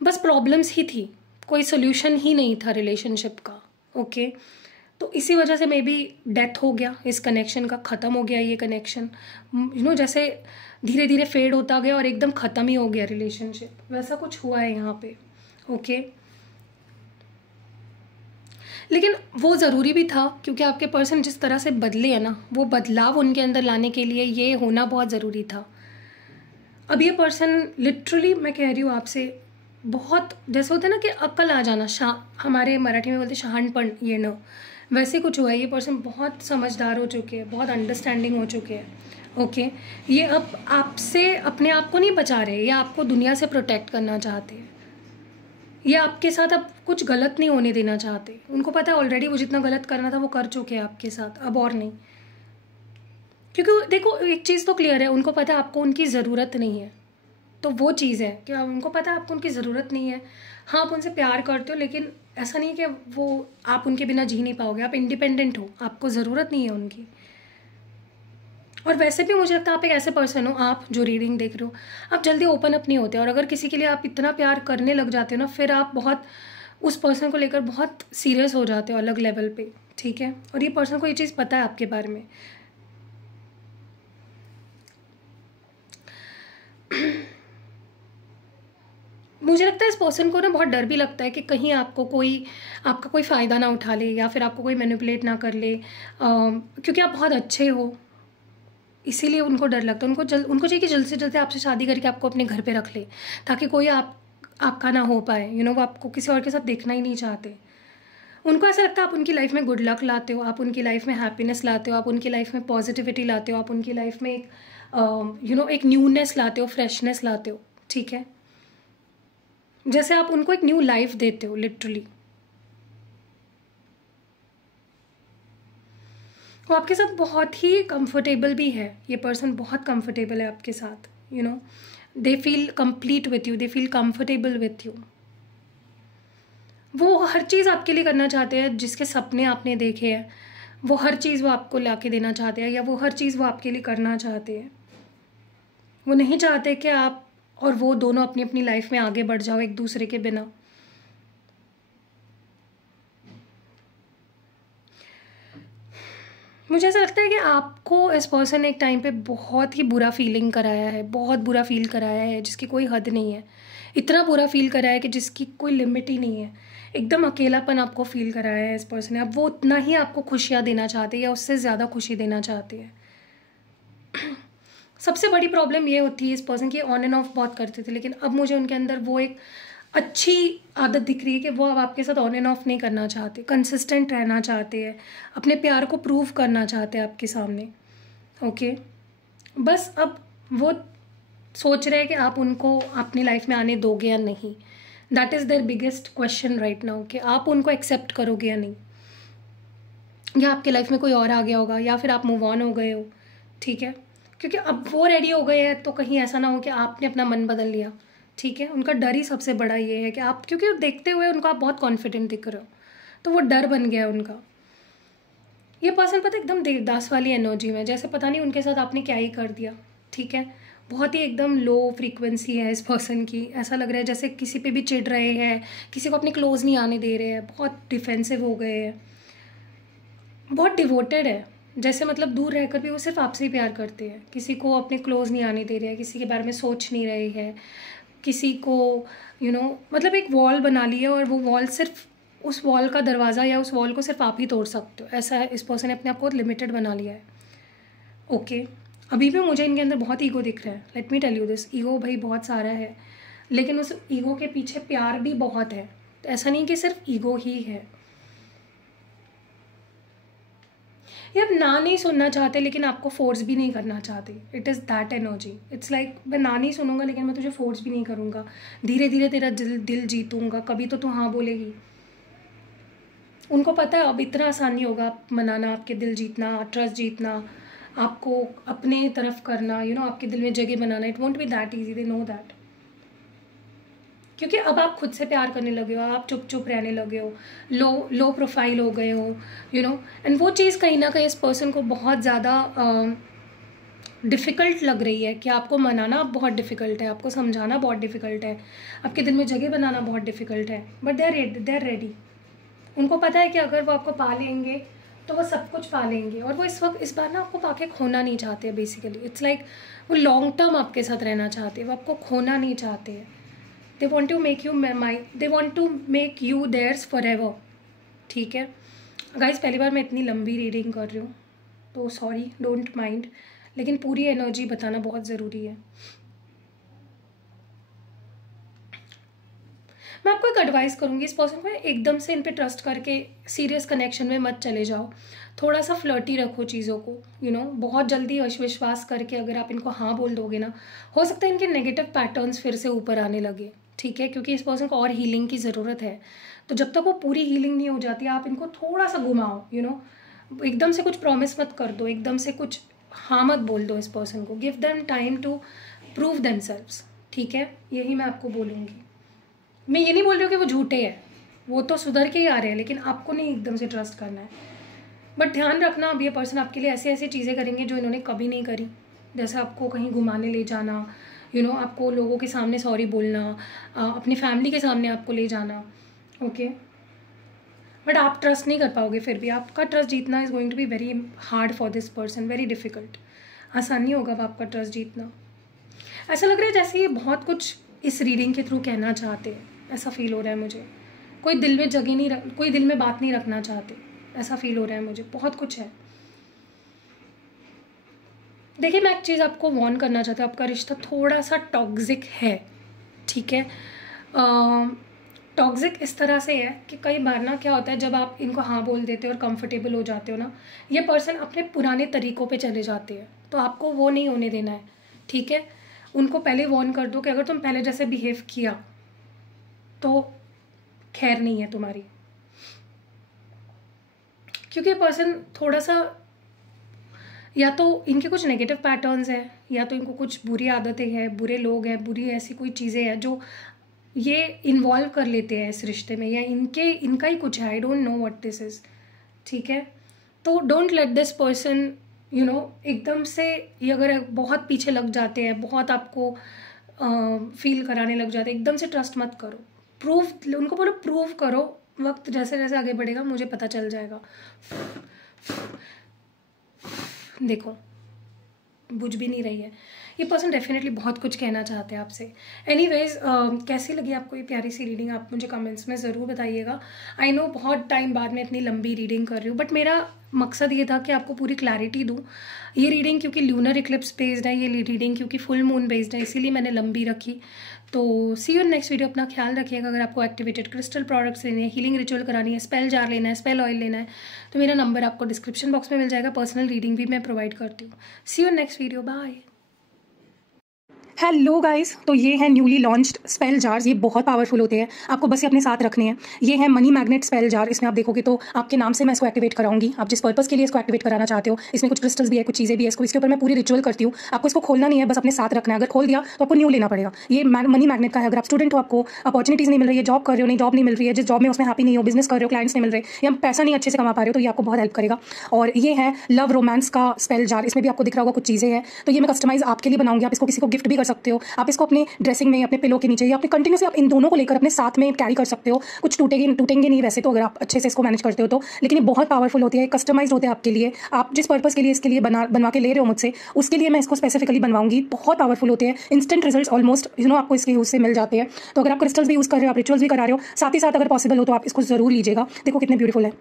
बस प्रॉब्लम्स ही थी, कोई सोल्यूशन ही नहीं था रिलेशनशिप का। ओके, तो इसी वजह से मे बी डेथ हो गया इस कनेक्शन का, ख़त्म हो गया ये कनेक्शन। जैसे धीरे धीरे फेड होता गया और एकदम ख़त्म ही हो गया रिलेशनशिप, वैसा कुछ हुआ है यहाँ पे। ओके, लेकिन वो ज़रूरी भी था क्योंकि आपके पर्सन जिस तरह से बदले हैं ना, वो बदलाव उनके अंदर लाने के लिए ये होना बहुत ज़रूरी था। अब ये पर्सन लिटरली, मैं कह रही हूँ आपसे, बहुत जैसे होता है ना कि अक्ल आ जाना, हमारे मराठी में बोलते शहाणपण ये न, वैसे कुछ हुआ है। ये पर्सन बहुत समझदार हो चुके हैं, बहुत अंडरस्टैंडिंग हो चुके हैं। ओके, ये अब आपसे अपने आप को नहीं बचा रहे, या आपको दुनिया से प्रोटेक्ट करना चाहते हैं, ये आपके साथ अब कुछ गलत नहीं होने देना चाहते। उनको पता है ऑलरेडी वो जितना गलत करना था वो कर चुके हैं आपके साथ, अब और नहीं। क्योंकि देखो एक चीज़ तो क्लियर है, उनको पता है आपको उनकी ज़रूरत नहीं है। तो वो चीज़ है कि उनको पता है आपको उनकी ज़रूरत नहीं है। हाँ, आप उनसे प्यार करते हो, लेकिन ऐसा नहीं कि वो आप उनके बिना जी नहीं पाओगे। आप इंडिपेंडेंट हो, आपको ज़रूरत नहीं है उनकी। और वैसे भी मुझे लगता है आप एक ऐसे पर्सन हो, आप जो रीडिंग देख रहे हो, आप जल्दी ओपन अप नहीं होते। और अगर किसी के लिए आप इतना प्यार करने लग जाते हो ना, फिर आप बहुत उस पर्सन को लेकर बहुत सीरियस हो जाते हो अलग लेवल पे, ठीक है। और ये पर्सन को ये चीज़ पता है आपके बारे में। मुझे लगता है इस पर्सन को ना बहुत डर भी लगता है कि कहीं आपका कोई फ़ायदा ना उठा ले, या फिर आपको कोई मैनिपुलेट ना कर ले, क्योंकि आप बहुत अच्छे हो, इसीलिए उनको डर लगता है। उनको चाहिए कि जल्द से जल्द आपसे शादी करके आपको अपने घर पे रख ले, ताकि कोई आपका ना हो पाए। वो आपको किसी और के साथ देखना ही नहीं चाहते। उनको ऐसा लगता है आप उनकी लाइफ में गुड लक लाते हो, आप उनकी लाइफ में हैप्पीनेस लाते हो, आप उनकी लाइफ में पॉजिटिविटी लाते हो, आप उनकी लाइफ में एक न्यूनेस लाते हो, फ्रेशनेस लाते हो, ठीक है। जैसे आप उनको एक न्यू लाइफ देते हो लिटरली। वो आपके साथ बहुत ही कंफर्टेबल भी है, ये पर्सन बहुत कंफर्टेबल है आपके साथ। They feel complete with you, they feel comfortable with you. वो हर चीज़ आपके लिए करना चाहते हैं, जिसके सपने आपने देखे हैं वो हर चीज़ वो आपको ला के देना चाहते हैं, या वो हर चीज़ वो आपके लिए करना चाहते हैं। वो नहीं चाहते कि आप और वो दोनों अपनी अपनी लाइफ में आगे बढ़ जाओ एक दूसरे के बिना। मुझे ऐसा लगता है कि आपको इस पर्सन ने एक टाइम पे बहुत ही बुरा फीलिंग कराया है, बहुत बुरा फील कराया है, जिसकी कोई हद नहीं है। इतना बुरा फील कराया है कि जिसकी कोई लिमिट ही नहीं है। एकदम अकेलापन आपको फील कराया है इस पर्सन ने। अब वो उतना ही आपको खुशियाँ देना चाहते हैं, या उससे ज़्यादा खुशी देना चाहते हैं। सबसे बड़ी प्रॉब्लम ये होती है इस पर्सन की, ऑन एंड ऑफ बहुत करते थे, लेकिन अब मुझे उनके अंदर वो एक अच्छी आदत दिख रही है कि वो अब आपके साथ ऑन एंड ऑफ नहीं करना चाहते, कंसिस्टेंट रहना चाहते हैं, अपने प्यार को प्रूव करना चाहते हैं आपके सामने। ओके, बस अब वो सोच रहे हैं कि आप उनको अपनी लाइफ में आने दोगे या नहीं। That is their biggest question right now, कि आप उनको एक्सेप्ट करोगे या नहीं, या आपके लाइफ में कोई और आ गया होगा, या फिर आप मूव ऑन हो गए हो, ठीक है। क्योंकि अब वो रेडी हो गए हैं, तो कहीं ऐसा ना हो कि आपने अपना मन बदल लिया, ठीक है। उनका डर ही सबसे बड़ा ये है कि आप, क्योंकि देखते हुए उनको आप बहुत कॉन्फिडेंट दिख रहे हो, तो वो डर बन गया उनका। ये पर्सन पता एकदम देवदास वाली एनर्जी में, जैसे पता नहीं उनके साथ आपने क्या ही कर दिया, ठीक है। बहुत ही एकदम लो फ्रीक्वेंसी है इस पर्सन की। ऐसा लग रहा है जैसे किसी पे भी चिढ़ रहे हैं, किसी को अपने क्लोज नहीं आने दे रहे हैं, बहुत डिफेंसिव हो गए हैं, बहुत डिवोटेड है। जैसे मतलब दूर रहकर भी वो सिर्फ आपसे ही प्यार करते हैं, किसी को अपने क्लोज नहीं आने दे रहे हैं, किसी के बारे में सोच नहीं रहे हैं, किसी को मतलब एक वॉल बना ली है, और वो वॉल सिर्फ उस वॉल का दरवाज़ा या उस वॉल को सिर्फ आप ही तोड़ सकते हो। ऐसा है, इस पर्सन ने अपने आप को लिमिटेड बना लिया है। ओके, अभी भी मुझे इनके अंदर बहुत ईगो दिख रहा है। Let me tell you this, ego भाई बहुत सारा है, लेकिन उस ईगो के पीछे प्यार भी बहुत है। तो ऐसा नहीं कि सिर्फ ईगो ही है। ये आप ना नहीं सुनना चाहते, लेकिन आपको फोर्स भी नहीं करना चाहते। It is that energy. It's like मैं ना नहीं सुनूंगा, लेकिन मैं तुझे फोर्स भी नहीं करूँगा, धीरे धीरे तेरा दिल जीतूंगा, कभी तो तू हाँ बोलेगी। उनको पता है अब इतना आसान नहीं होगा मनाना, आपके दिल जीतना, ट्रस्ट जीतना, आपको अपने तरफ करना, आपके दिल में जगह बनाना। It won't be that easy, they know that. क्योंकि अब आप खुद से प्यार करने लगे हो, आप चुप चुप रहने लगे हो, लो प्रोफाइल हो गए हो, यू नो। एंड वो चीज़ कहीं ना कहीं इस पर्सन को बहुत ज़्यादा डिफ़िकल्ट लग रही है कि आपको मनाना बहुत डिफ़िकल्ट है, आपको समझाना बहुत डिफ़िकल्ट है, आपके दिल में जगह बनाना बहुत डिफ़िकल्ट है। But they are ready. उनको पता है कि अगर वो आपको पा लेंगे तो वो सब कुछ पा लेंगे, और वो इस बार ना आपको पाके खोना नहीं चाहते। बेसिकली इट्स लाइक वो लॉन्ग टर्म आपके साथ रहना चाहते हैं, वो आपको खोना नहीं चाहते हैं। They want to make you they want to make you theirs forever. ठीक है गाइज, पहली बार मैं इतनी लंबी रीडिंग कर रही हूँ तो सॉरी, डोंट माइंड, लेकिन पूरी एनर्जी बताना बहुत ज़रूरी है। मैं आपको एक एडवाइस करूँगी, इस पर्सन को एकदम से इन पे ट्रस्ट करके सीरियस कनेक्शन में मत चले जाओ। थोड़ा सा फ्लर्टी रखो चीज़ों को, यू नो। बहुत जल्दी विश्वास करके अगर आप इनको हाँ बोल दोगे ना, हो सकता है इनके नेगेटिव पैटर्न्स फिर से ऊपर आने लगे। ठीक है, क्योंकि इस पर्सन को और हीलिंग की ज़रूरत है। तो जब तक वो पूरी हीलिंग नहीं हो जाती, आप इनको थोड़ा सा घुमाओ, यू नो। एकदम से कुछ प्रॉमिस मत कर दो, एकदम से कुछ हाँ मत बोल दो इस पर्सन को। Give them time to prove themselves. ठीक है, यही मैं आपको बोलूँगी। मैं ये नहीं बोल रही हूँ कि वो झूठे हैं, वो तो सुधर के ही आ रहे हैं, लेकिन आपको नहीं एकदम से ट्रस्ट करना है। बट ध्यान रखना, अब ये पर्सन आपके लिए ऐसी ऐसी चीज़ें करेंगे जो इन्होंने कभी नहीं करी। जैसे आपको कहीं घुमाने ले जाना, यू नो, आपको लोगों के सामने सॉरी बोलना, अपनी फैमिली के सामने आपको ले जाना। ओके, बट आप ट्रस्ट नहीं कर पाओगे। फिर भी आपका ट्रस्ट जीतना is going to be very hard for this person, very difficult. आसान नहीं होगा आपका ट्रस्ट जीतना। ऐसा लग रहा है जैसे ये बहुत कुछ इस रीडिंग के थ्रू कहना चाहते हैं, ऐसा फील हो रहा है मुझे। कोई दिल में जगह नहीं कोई दिल में बात नहीं रखना चाहते, ऐसा फील हो रहा है मुझे। बहुत कुछ है। देखिए, मैं एक चीज़ आपको वार्न करना चाहती हूँ, आपका रिश्ता थोड़ा सा टॉक्सिक है। ठीक है, टॉक्सिक इस तरह से है कि कई बार ना क्या होता है, जब आप इनको हाँ बोल देते हो और कंफर्टेबल हो जाते हो ना, ये पर्सन अपने पुराने तरीक़ों पे चले जाते हैं। तो आपको वो नहीं होने देना है। ठीक है, उनको पहले वार्न कर दो कि अगर तुम पहले जैसे बिहेव किया तो खैर नहीं है तुम्हारी। क्योंकि पर्सन थोड़ा सा, या तो इनके कुछ नेगेटिव पैटर्न्स हैं, या तो इनको कुछ बुरी आदतें हैं, बुरे लोग हैं, बुरी ऐसी कोई चीज़ें हैं जो ये इन्वॉल्व कर लेते हैं इस रिश्ते में, या इनका ही कुछ है। I don't know what this is. ठीक है, तो don't let this person, you know, एकदम से ये अगर बहुत पीछे लग जाते हैं, बहुत आपको फील कराने लग जाते हैं, एकदम से ट्रस्ट मत करो। उनको बोलो प्रूव करो। वक्त जैसे जैसे आगे बढ़ेगा मुझे पता चल जाएगा। देखो, बुझ भी नहीं रही है। ये पर्सन डेफिनेटली बहुत कुछ कहना चाहते हैं आपसे। एनीवेज, कैसी लगी आपको ये प्यारी सी रीडिंग, आप मुझे कमेंट्स में ज़रूर बताइएगा। आई नो बहुत टाइम बाद में इतनी लंबी रीडिंग कर रही हूँ, बट मेरा मकसद ये था कि आपको पूरी क्लैरिटी दूँ। ये रीडिंग क्योंकि ल्यूनर इक्लिप्स बेस्ड है, ये रीडिंग क्योंकि फुल मून बेस्ड है, इसीलिए मैंने लंबी रखी। तो सी यू नेक्स्ट वीडियो। अपना ख्याल रखिएगा। अगर आपको एक्टिवेटेड क्रिस्टल प्रोडक्ट्स लेने हैं, हीलिंग रिचुअल करानी है, स्पेल जार लेना है, स्पेल ऑयल लेना है, तो मेरा नंबर आपको डिस्क्रिप्शन बॉक्स में मिल जाएगा। पर्सनल रीडिंग भी मैं प्रोवाइड करती हूँ। See you next video, bye. Hello guys, तो ये है न्यूली लॉन्च्ड स्पेल जार्स। ये बहुत पावरफुल होते हैं, आपको बस ये अपने साथ रखने हैं। ये है मनी मैग्नेट स्पेल जार। इसमें आप देखोगे तो आपके नाम से मैं इसको एक्टिवेट कराऊंगी, आप जिस पर्पस के लिए इसको एक्टिवेट कराना चाहते हो। इसमें कुछ क्रिस्टल्स भी है, कुछ चीज़ें भी है। इसके ऊपर मैं पूरी रिचुअल करती हूँ। आपको इसको खोलना नहीं है, बस अपने साथ रखना है। अगर खोल दिया तो आपको न्यू लेना पड़ेगा। ये मनी मैग्नेट का है। अगर आप स्टूडेंट हो, आपको अपॉर्चुनिटीज़ नहीं मिल रही है, जॉब कर रहे हो, नहीं जॉब नहीं मिल रही है, जिस जॉब में उसमें हैप्पी नहीं हो, बिजनेस कर रहे हो, क्लाइंट्स नहीं मिल रहे, या पैसा नहीं अच्छे से कमा पा रहे हो, तो ये आपको बहुत हेल्प करेगा। और ये है लव रोमांस का स्पेल जार। इसमें भी आपको दिख रहा होगा कुछ चीज़ें हैं, तो ये मैं कस्टमाइज आपके लिए बनाऊंगी। आप इसको किसी को गिफ्ट भी कर सकते हो। आप इसको अपने ड्रेसिंग में, अपने पिलो के नीचे, या अपने कंटिन्यूसली आप इन दोनों को लेकर अपने साथ में कैरी कर सकते हो। कुछ टूटेंगे नहीं वैसे तो, अगर आप अच्छे से इसको मैनेज करते हो तो। लेकिन ये बहुत पावरफुल होती है, कस्टमाइज होते हैं आपके लिए। आप जिस पर्पस के लिए इसके लिए बनवा के ले रहे हो मुझसे, उसके लिए मैं इसको स्पेसिफिकली बनवाऊंगी। बहुत पावरफुल होते हैं, instant results almost, you know, आपको इसके यूज से मिल जाते हैं। तो अगर आप क्रिस्टल्स भी यूज़ कर रहे हो, आप रिचुअल्स भी करा रहे हो, साथ ही साथ अगर पॉसिबल हो तो आप इसको जरूर लीजिएगा। देखो कितने ब्यूटीफुल है।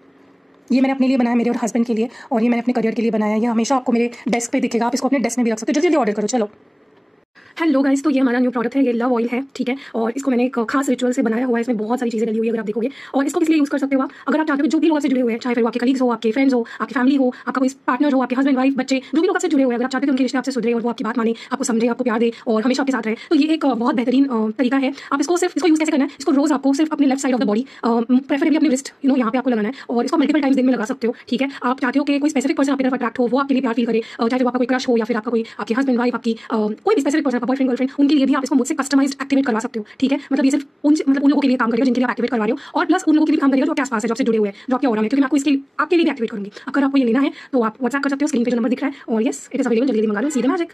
ये मैंने अपने लिए बनाया, मेरे और हस्बैंड के लिए, और ये मैंने अपने करियर के लिए बनाया। ये हमेशा आपको मेरे डेस्क पे दिखेगा। आप इसको अपने डेस्क में भी रख सकते हो। जल्दी जल्दी ऑर्डर करो, चलो। हेलो गाइस, तो ये हमारा न्यू प्रोडक्ट है, ये लव ऑयल है। ठीक है, और इसको मैंने एक खास रिचुअल से बनाया हुआ है। इसमें बहुत सारी चीज़ें डली हुई है, अगर आप देखोगे। और इसको किस लिए यूज़ कर सकते हो आप, अगर आप चाहते हो जो भी लोग से जुड़े हुए हैं, चाहे फिर वो आपके कलीग्स हो, आपके फ्रेंड्स हो, आपकी फैमिली हो, आपका कोई पार्टनर हो, आपके हस्बैंड वाइफ बच्चे, जो भी लोग आपसे जुड़े हुए हैं, अगर आप चाहते हो उनके रिश्ते आपसे सुधरे और वो आपकी बात माने, आपको समझे, आपको प्यार दे और हमेशा आपके साथ रहे, तो ये एक बहुत बेहतरीन तरीका है। आप इसको यूज़ कैसे करना है, इसको रोज आपको सिर्फ अपने left side of the body, preferably अपने रिस्ट, यू नो, यहाँ पे आपको लगाना है। और इसको मल्टीपल टाइम्स दिन में लगा सकते हो। ठीक है, आप चाहते हो कि कोई स्पेसिफिक पर्सन आपकी तरफ अट्रैक्ट हो, वो आपके लिए प्यार फील करे, चाहे वो आपका कोई क्रश हो, या फिर आपका कोई आपके हस्बैंड वाइफ, आपकी कोई भी स्पेसिफिक पर्सन बॉयफ्रेंड गर्लफ्रेंड, उनके लिए भी आप इसको मुझसे कस्टमाइज्ड एक्टिवेट करवा सकते हो, ठीक है। मतलब ये सिर्फ उन लोगों के लिए काम करेगा जिनके लिए आप एक्टिवेट करवा रहे हो, और प्लस उन लोगों के लिए काम करेगा जो आपके आसपास है, जो आपसे जुड़े हुए हैं, जो आपके ऑरा में, क्योंकि मैं आपको इसके आपके लिए भी एक्टिवेट करूंगी। अगर आपको ये लेना है तो आप व्हाट्सएप कर सकते हो, स्क्रीन पे जो नंबर दिख रहा है। और यस, इट इज अवेलेबल, जल्दी मंगा लो। See the magic.